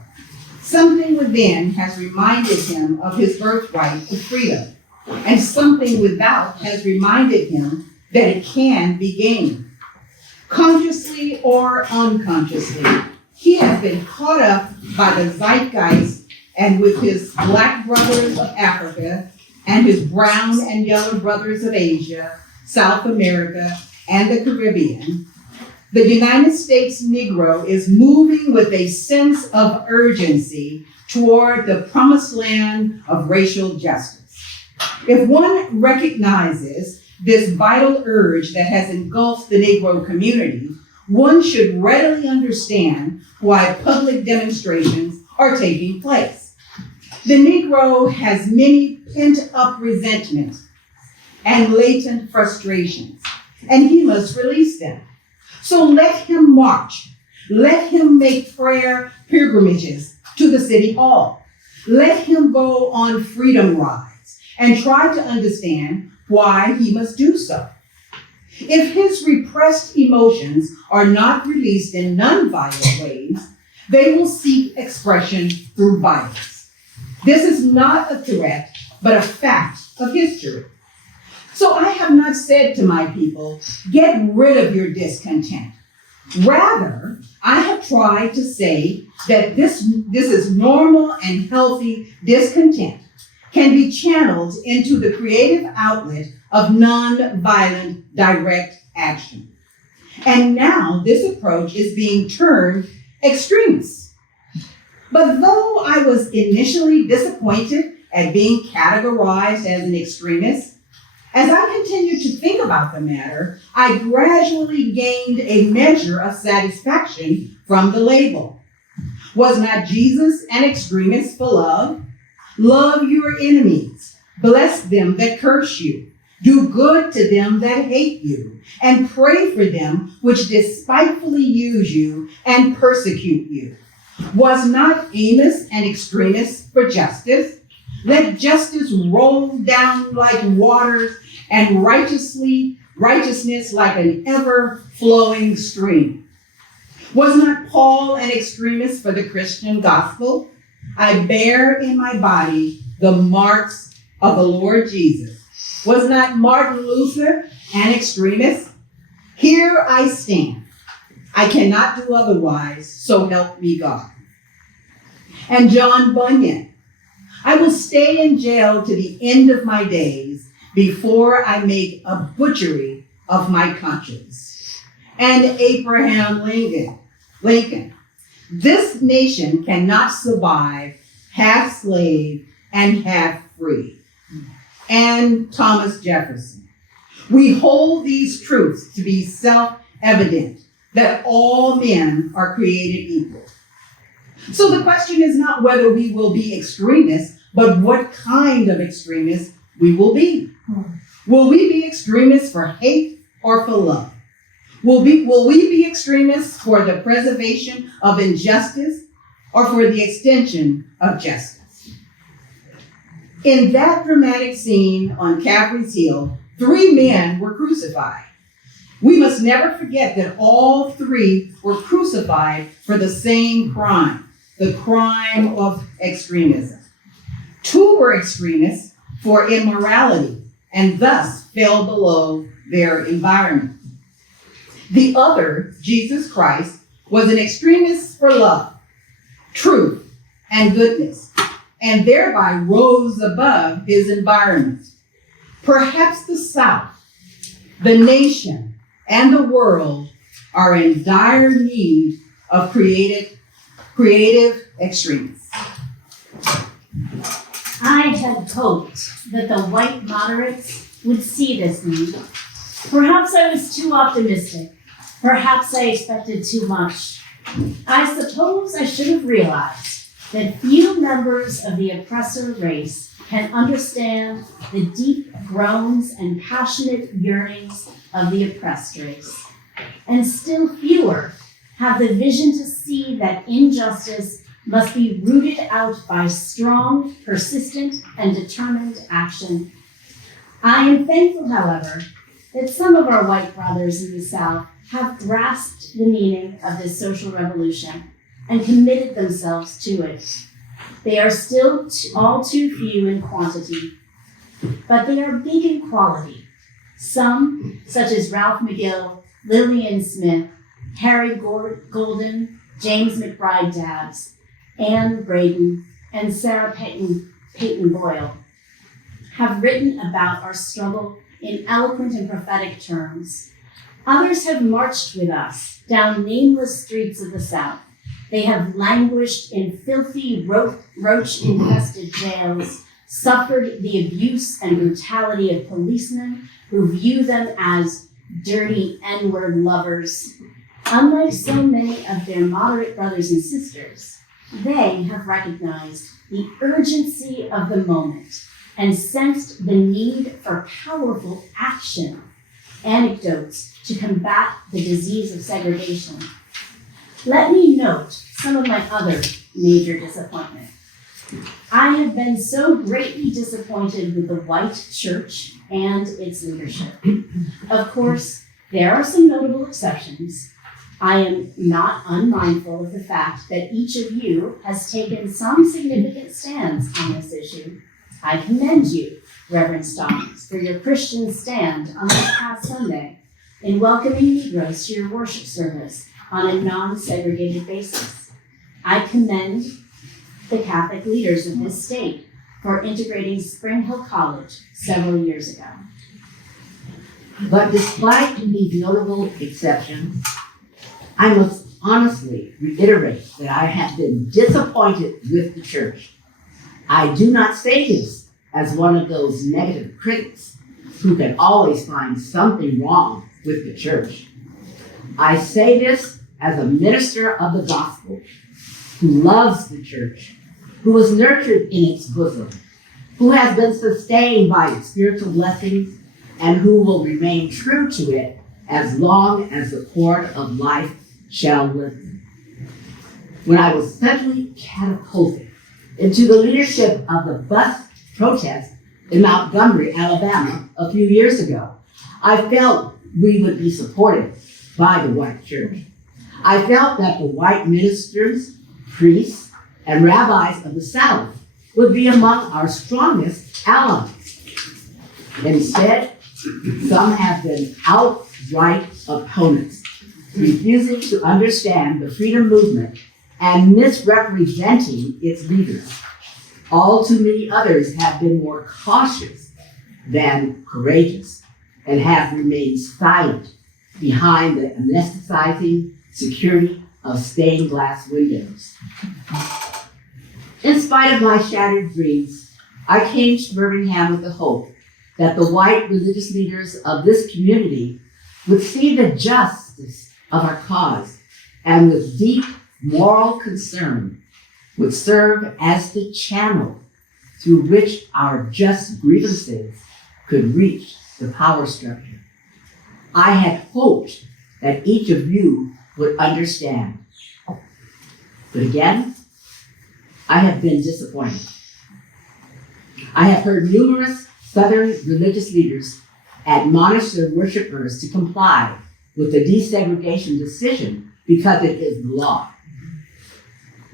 Something within has reminded him of his birthright of freedom, and something without has reminded him that it can be gained. Consciously or unconsciously, he has been caught up by the zeitgeist, and with his black brothers of Africa and his brown and yellow brothers of Asia, South America, and the Caribbean, the United States Negro is moving with a sense of urgency toward the promised land of racial justice. If one recognizes this vital urge that has engulfed the Negro community, one should readily understand why public demonstrations are taking place. The Negro has many pent-up resentments and latent frustrations, and he must release them. So let him march. Let him make prayer pilgrimages to the city hall. Let him go on freedom rides and try to understand why he must do so. If his repressed emotions are not released in nonviolent ways, they will seek expression through violence. This is not a threat, but a fact of history. So I have not said to my people, get rid of your discontent. Rather, I have tried to say that this is normal and healthy discontent can be channeled into the creative outlet of nonviolent direct action. And now this approach is being termed extremist. But though I was initially disappointed at being categorized as an extremist, as I continued to think about the matter, I gradually gained a measure of satisfaction from the label. Was not Jesus an extremist for love? Love your enemies, bless them that curse you, do good to them that hate you, and pray for them which despitefully use you and persecute you. Was not Amos an extremist for justice? Let justice roll down like waters and righteousness like an ever-flowing stream. Was not Paul an extremist for the Christian gospel? I bear in my body the marks of the Lord Jesus. Was not Martin Luther an extremist? Here I stand. I cannot do otherwise, so help me God. And John Bunyan, I will stay in jail to the end of my days before I make a butchery of my conscience. And Abraham Lincoln, this nation cannot survive half slave and half free. And Thomas Jefferson, we hold these truths to be self-evident, that all men are created equal. So the question is not whether we will be extremists, but what kind of extremists we will be. Will we be extremists for hate or for love? Will we be extremists for the preservation of injustice or for the extension of justice? In that dramatic scene on Calvary's Hill, 3 men were crucified. We must never forget that all 3 were crucified for the same crime, the crime of extremism. 2 were extremists for immorality and thus fell below their environment. The other, Jesus Christ, was an extremist for love, truth, and goodness, and thereby rose above his environment. Perhaps the South, the nation, and the world are in dire need of creative extremists. I had hoped that the white moderates would see this need. Perhaps I was too optimistic. Perhaps I expected too much. I suppose I should have realized that few members of the oppressor race can understand the deep groans and passionate yearnings of the oppressed race. And still fewer have the vision to see that injustice must be rooted out by strong, persistent, and determined action. I am thankful, however, that some of our white brothers in the South have grasped the meaning of this social revolution and committed themselves to it. They are still all too few in quantity, but they are big in quality. Some, such as Ralph McGill, Lillian Smith, Harry Golden, James McBride Dabbs, Anne Braden, and Sarah Peyton Boyle, have written about our struggle in eloquent and prophetic terms. Others have marched with us down nameless streets of the South. They have languished in filthy, roach-infested jails, suffered the abuse and brutality of policemen who view them as dirty N-word lovers. Unlike so many of their moderate brothers and sisters, they have recognized the urgency of the moment and sensed the need for powerful action, anecdotes to combat the disease of segregation. Let me note some of my other major disappointment. I have been so greatly disappointed with the white church and its leadership. Of course, there are some notable exceptions. I am not unmindful of the fact that each of you has taken some significant stands on this issue. I commend you, Reverend Stallings, for your Christian stand on this past Sunday in welcoming Negroes to your worship service on a non-segregated basis. I commend the Catholic leaders of this state for integrating Spring Hill College several years ago. But despite these notable exceptions, I must honestly reiterate that I have been disappointed with the church. I do not say this as one of those negative critics who can always find something wrong with the church. I say this as a minister of the gospel who loves the church, who was nurtured in its bosom, who has been sustained by its spiritual blessings, and who will remain true to it as long as the cord of life shall listen. When I was suddenly catapulted into the leadership of the bus protest in Montgomery, Alabama, a few years ago, I felt we would be supported by the white church. I felt that the white ministers, priests, and rabbis of the South would be among our strongest allies. Instead, some have been outright opponents, refusing to understand the freedom movement and misrepresenting its leaders. All too many others have been more cautious than courageous and have remained silent behind the anesthetizing security of stained glass windows. In spite of my shattered dreams, I came to Birmingham with the hope that the white religious leaders of this community would see the justice of our cause and with deep moral concern would serve as the channel through which our just grievances could reach the power structure. I had hoped that each of you would understand. But again, I have been disappointed. I have heard numerous Southern religious leaders admonish their worshipers to comply with the desegregation decision because it is the law.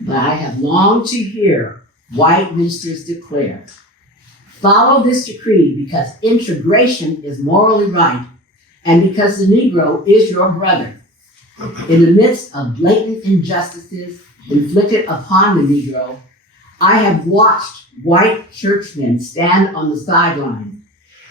But I have longed to hear white ministers declare, follow this decree because integration is morally right and because the Negro is your brother. In the midst of blatant injustices inflicted upon the Negro, I have watched white churchmen stand on the sideline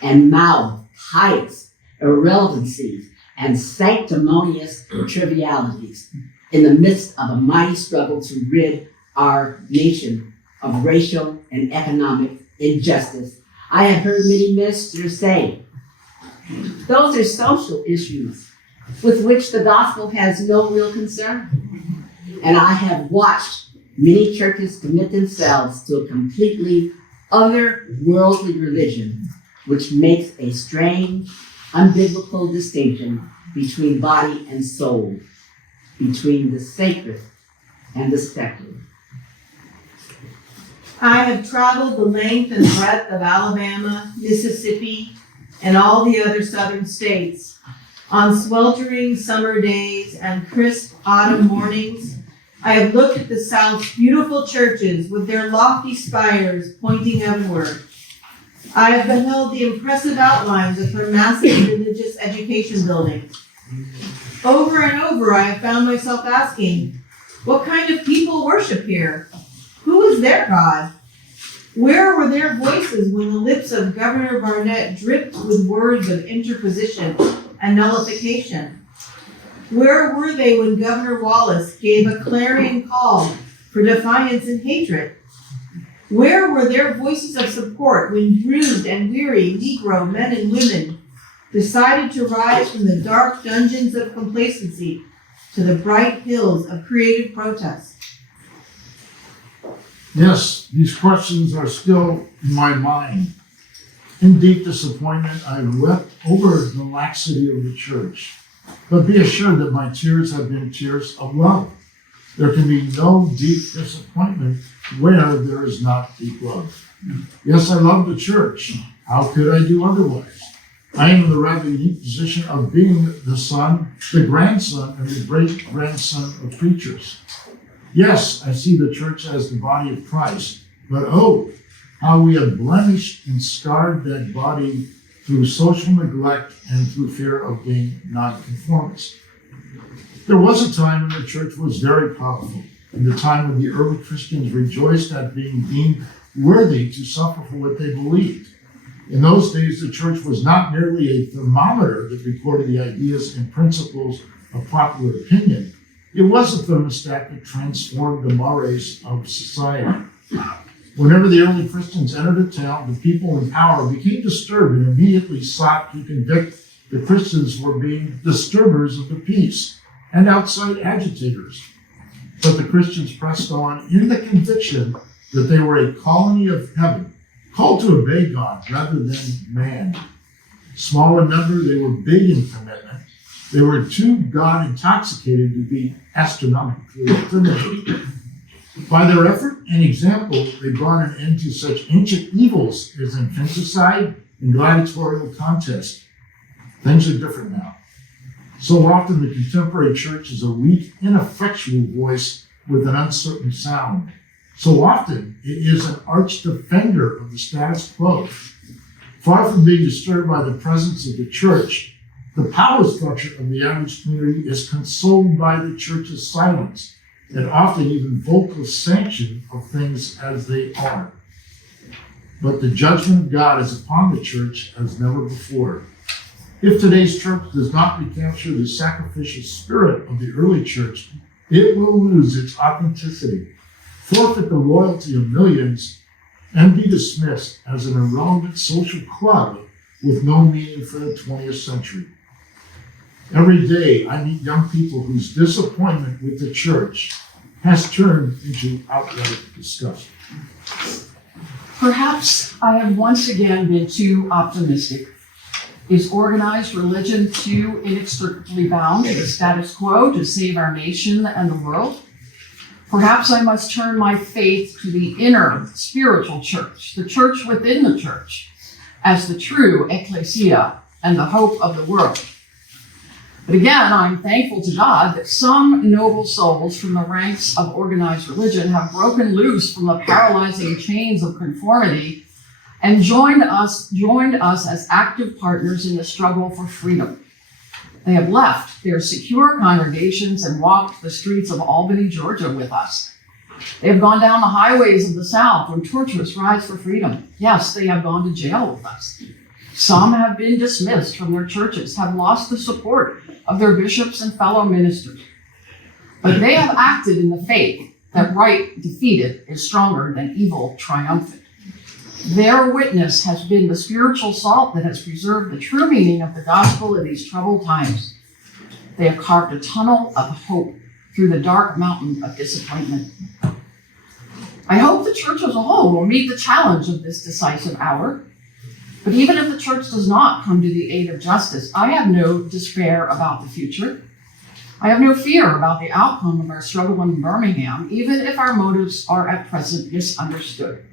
and mouth pious irrelevancies and sanctimonious trivialities in the midst of a mighty struggle to rid our nation of racial and economic injustice. I have heard many ministers say, those are social issues with which the gospel has no real concern. And I have watched many churches commit themselves to a completely otherworldly religion, which makes a strange, unbiblical distinction between body and soul, between the sacred and the secular. I have traveled the length and breadth of Alabama, Mississippi, and all the other southern states. On sweltering summer days and crisp autumn mornings, I have looked at the South's beautiful churches with their lofty spires pointing heavenward. I have beheld the impressive outlines of her massive religious education buildings. Over and over, I have found myself asking, what kind of people worship here? Who is their God? Where were their voices when the lips of Governor Barnett dripped with words of interposition and nullification? Where were they when Governor Wallace gave a clarion call for defiance and hatred? Where were their voices of support when bruised and weary Negro men and women decided to rise from the dark dungeons of complacency to the bright hills of creative protest? Yes, these questions are still in my mind. In deep disappointment, I wept over the laxity of the church. But be assured that my tears have been tears of love. There can be no deep disappointment where there is not deep love. Yes, I love the church. How could I do otherwise? I am in the rather unique position of being the son, the grandson, and the great-grandson of preachers. Yes, I see the church as the body of Christ, but oh, how we have blemished and scarred that body through social neglect and through fear of being nonconformist. There was a time when the church was very powerful, in the time when the early Christians rejoiced at being deemed worthy to suffer for what they believed. In those days, the church was not merely a thermometer that recorded the ideas and principles of popular opinion. It was a thermostat that transformed the mores of society. Whenever the early Christians entered a town, the people in power became disturbed and immediately sought to convict the Christians for being disturbers of the peace and outside agitators. But the Christians pressed on in the conviction that they were a colony of heaven, called to obey God rather than man. Small in number, they were big in commitment. They were too God intoxicated to be astronomically intimidated. By their effort and example, they brought an end to such ancient evils as infanticide and gladiatorial contest. Things are different now. So often the contemporary church is a weak, ineffectual voice with an uncertain sound. So often it is an arch defender of the status quo. Far from being disturbed by the presence of the church, the power structure of the average community is consoled by the church's silence, and often even vocal sanction of things as they are. But the judgment of God is upon the church as never before. If today's church does not recapture the sacrificial spirit of the early church, it will lose its authenticity, forfeit the loyalty of millions, and be dismissed as an irrelevant social club with no meaning for the 20th century. Every day I meet young people whose disappointment with the church has turned into outright disgust. Perhaps I have once again been too optimistic. Is organized religion too inextricably bound to the status quo to save our nation and the world? Perhaps I must turn my faith to the inner spiritual church, the church within the church, as the true ecclesia and the hope of the world. But again, I'm thankful to God that some noble souls from the ranks of organized religion have broken loose from the paralyzing chains of conformity and joined us as active partners in the struggle for freedom. They have left their secure congregations and walked the streets of Albany, Georgia with us. They have gone down the highways of the South on torturous rides for freedom. Yes, they have gone to jail with us. Some have been dismissed from their churches, have lost the support of their bishops and fellow ministers. But they have acted in the faith that right defeated is stronger than evil triumphant. Their witness has been the spiritual salt that has preserved the true meaning of the gospel in these troubled times. They have carved a tunnel of hope through the dark mountain of disappointment. I hope the church as a whole will meet the challenge of this decisive hour. But even if the church does not come to the aid of justice, I have no despair about the future. I have no fear about the outcome of our struggle in Birmingham, even if our motives are at present misunderstood.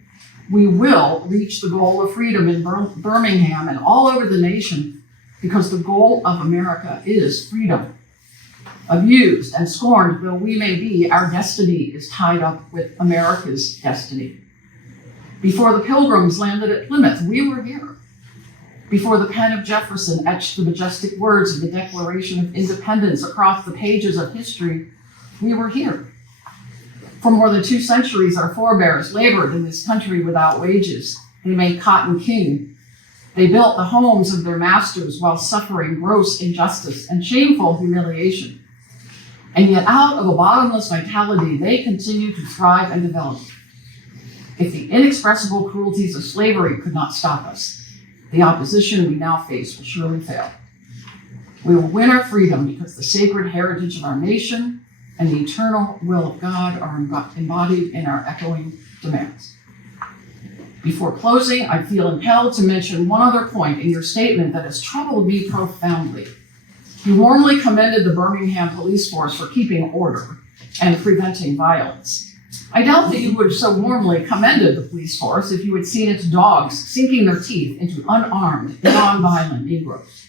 We will reach the goal of freedom in Birmingham and all over the nation, because the goal of America is freedom. Abused and scorned though we may be, our destiny is tied up with America's destiny. Before the Pilgrims landed at Plymouth, we were here. Before the pen of Jefferson etched the majestic words of the Declaration of Independence across the pages of history, we were here. For more than 2 centuries, our forebears labored in this country without wages. They made cotton king. They built the homes of their masters while suffering gross injustice and shameful humiliation. And yet out of a bottomless vitality, they continue to thrive and develop. If the inexpressible cruelties of slavery could not stop us, the opposition we now face will surely fail. We will win our freedom because the sacred heritage of our nation and the eternal will of God are embodied in our echoing demands. Before closing, I feel impelled to mention one other point in your statement that has troubled me profoundly. You warmly commended the Birmingham police force for keeping order and preventing violence. I doubt that you would have so warmly commended the police force if you had seen its dogs sinking their teeth into unarmed, non-violent Negroes.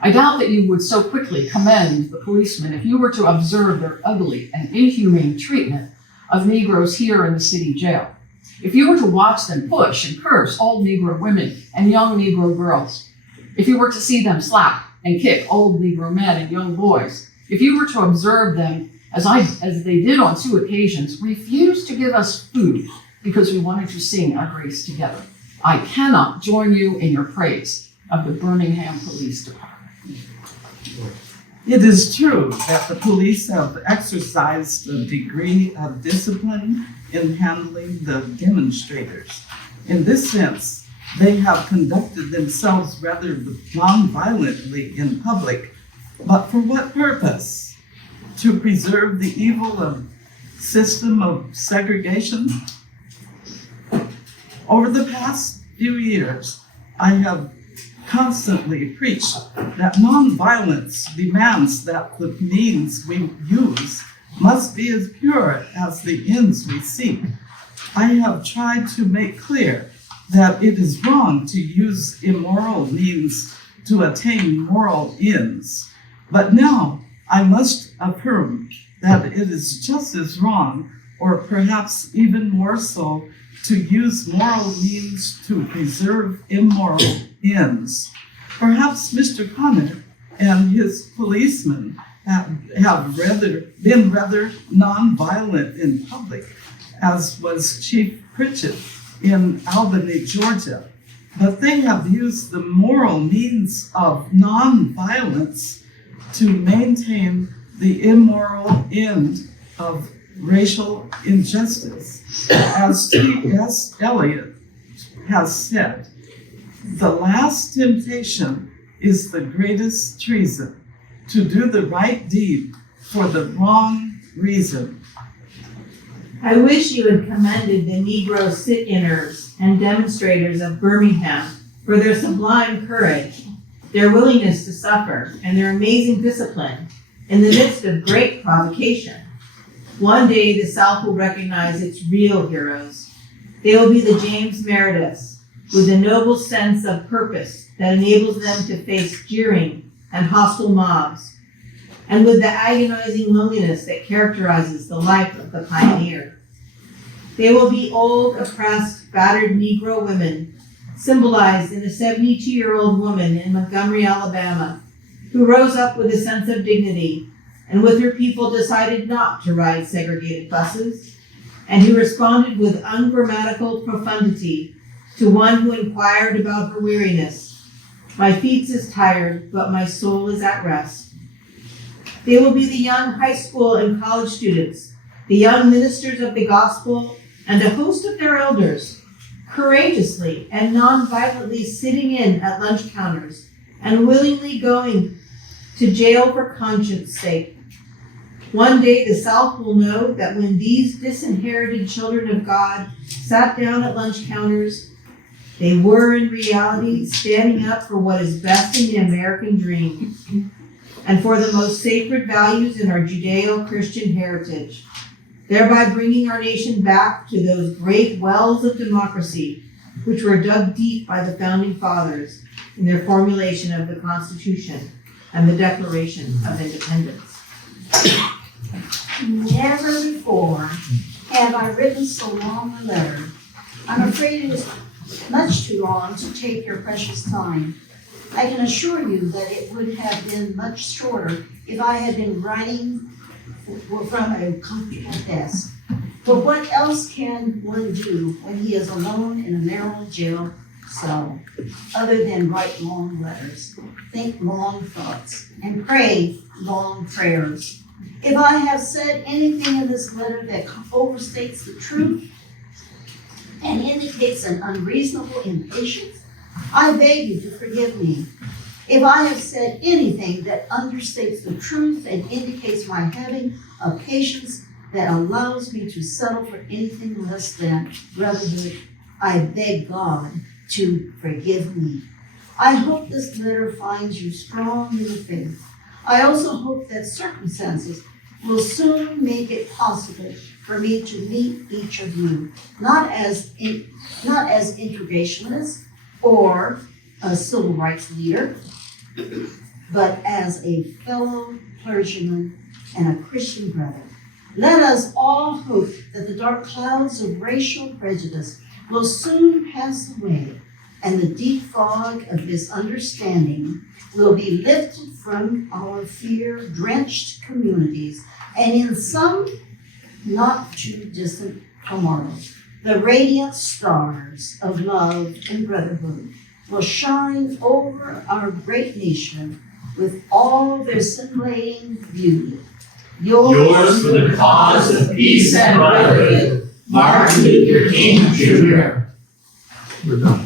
I doubt that you would so quickly commend the policemen if you were to observe their ugly and inhumane treatment of Negroes here in the city jail. If you were to watch them push and curse old Negro women and young Negro girls, if you were to see them slap and kick old Negro men and young boys, if you were to observe them, as they did on 2 occasions, refuse to give us food because we wanted to sing our grace together, I cannot join you in your praise of the Birmingham Police Department. It is true that the police have exercised a degree of discipline in handling the demonstrators. In this sense, they have conducted themselves rather non-violently in public. But for what purpose? To preserve the evil of system of segregation? Over the past few years, I have constantly preached that nonviolence demands that the means we use must be as pure as the ends we seek. I have tried to make clear that it is wrong to use immoral means to attain moral ends. But now I must affirm that it is just as wrong, or perhaps even more so, to use moral means to preserve immoral ends. Perhaps Mr. Connor and his policemen have been rather non-violent in public, as was Chief Pritchett in Albany, Georgia. But they have used the moral means of non-violence to maintain the immoral end of racial injustice. As T.S. Eliot has said, the last temptation is the greatest treason, to do the right deed for the wrong reason. I wish you had commended the Negro sit-inners and demonstrators of Birmingham for their sublime courage, their willingness to suffer, and their amazing discipline in the midst of great provocation. One day the South will recognize its real heroes. They will be the James Merediths, with a noble sense of purpose that enables them to face jeering and hostile mobs, and with the agonizing loneliness that characterizes the life of the pioneer. They will be old, oppressed, battered Negro women, symbolized in a 72-year-old woman in Montgomery, Alabama, who rose up with a sense of dignity and with her people decided not to ride segregated buses, and who responded with ungrammatical profundity to one who inquired about her weariness. My feet is tired, but my soul is at rest. They will be the young high school and college students, the young ministers of the gospel, and a host of their elders, courageously and non-violently sitting in at lunch counters and willingly going to jail for conscience sake. One day the South will know that when these disinherited children of God sat down at lunch counters, they were in reality standing up for what is best in the American dream and for the most sacred values in our Judeo-Christian heritage, thereby bringing our nation back to those great wells of democracy which were dug deep by the Founding Fathers in their formulation of the Constitution and the Declaration of Independence. Never before have I written so long a letter. I'm afraid it is much too long to take your precious time. I can assure you that it would have been much shorter if I had been writing from a comfortable desk. But what else can one do when he is alone in a Maryland jail cell, other than write long letters, think long thoughts, and pray long prayers? If I have said anything in this letter that overstates the truth, and indicates an unreasonable impatience, I beg you to forgive me. If I have said anything that understates the truth and indicates my having a patience that allows me to settle for anything less than brotherhood, I beg God to forgive me. I hope this letter finds you strong in the faith. I also hope that circumstances will soon make it possible for me to meet each of you, not as integrationists or a civil rights leader, but as a fellow clergyman and a Christian brother. Let us all hope that the dark clouds of racial prejudice will soon pass away and the deep fog of misunderstanding will be lifted from our fear-drenched communities, and in some not too distant tomorrow, the radiant stars of love and brotherhood will shine over our great nation with all their scintillating beauty. Yours for the cause of peace and brotherhood, Martin Luther King Jr. We're done.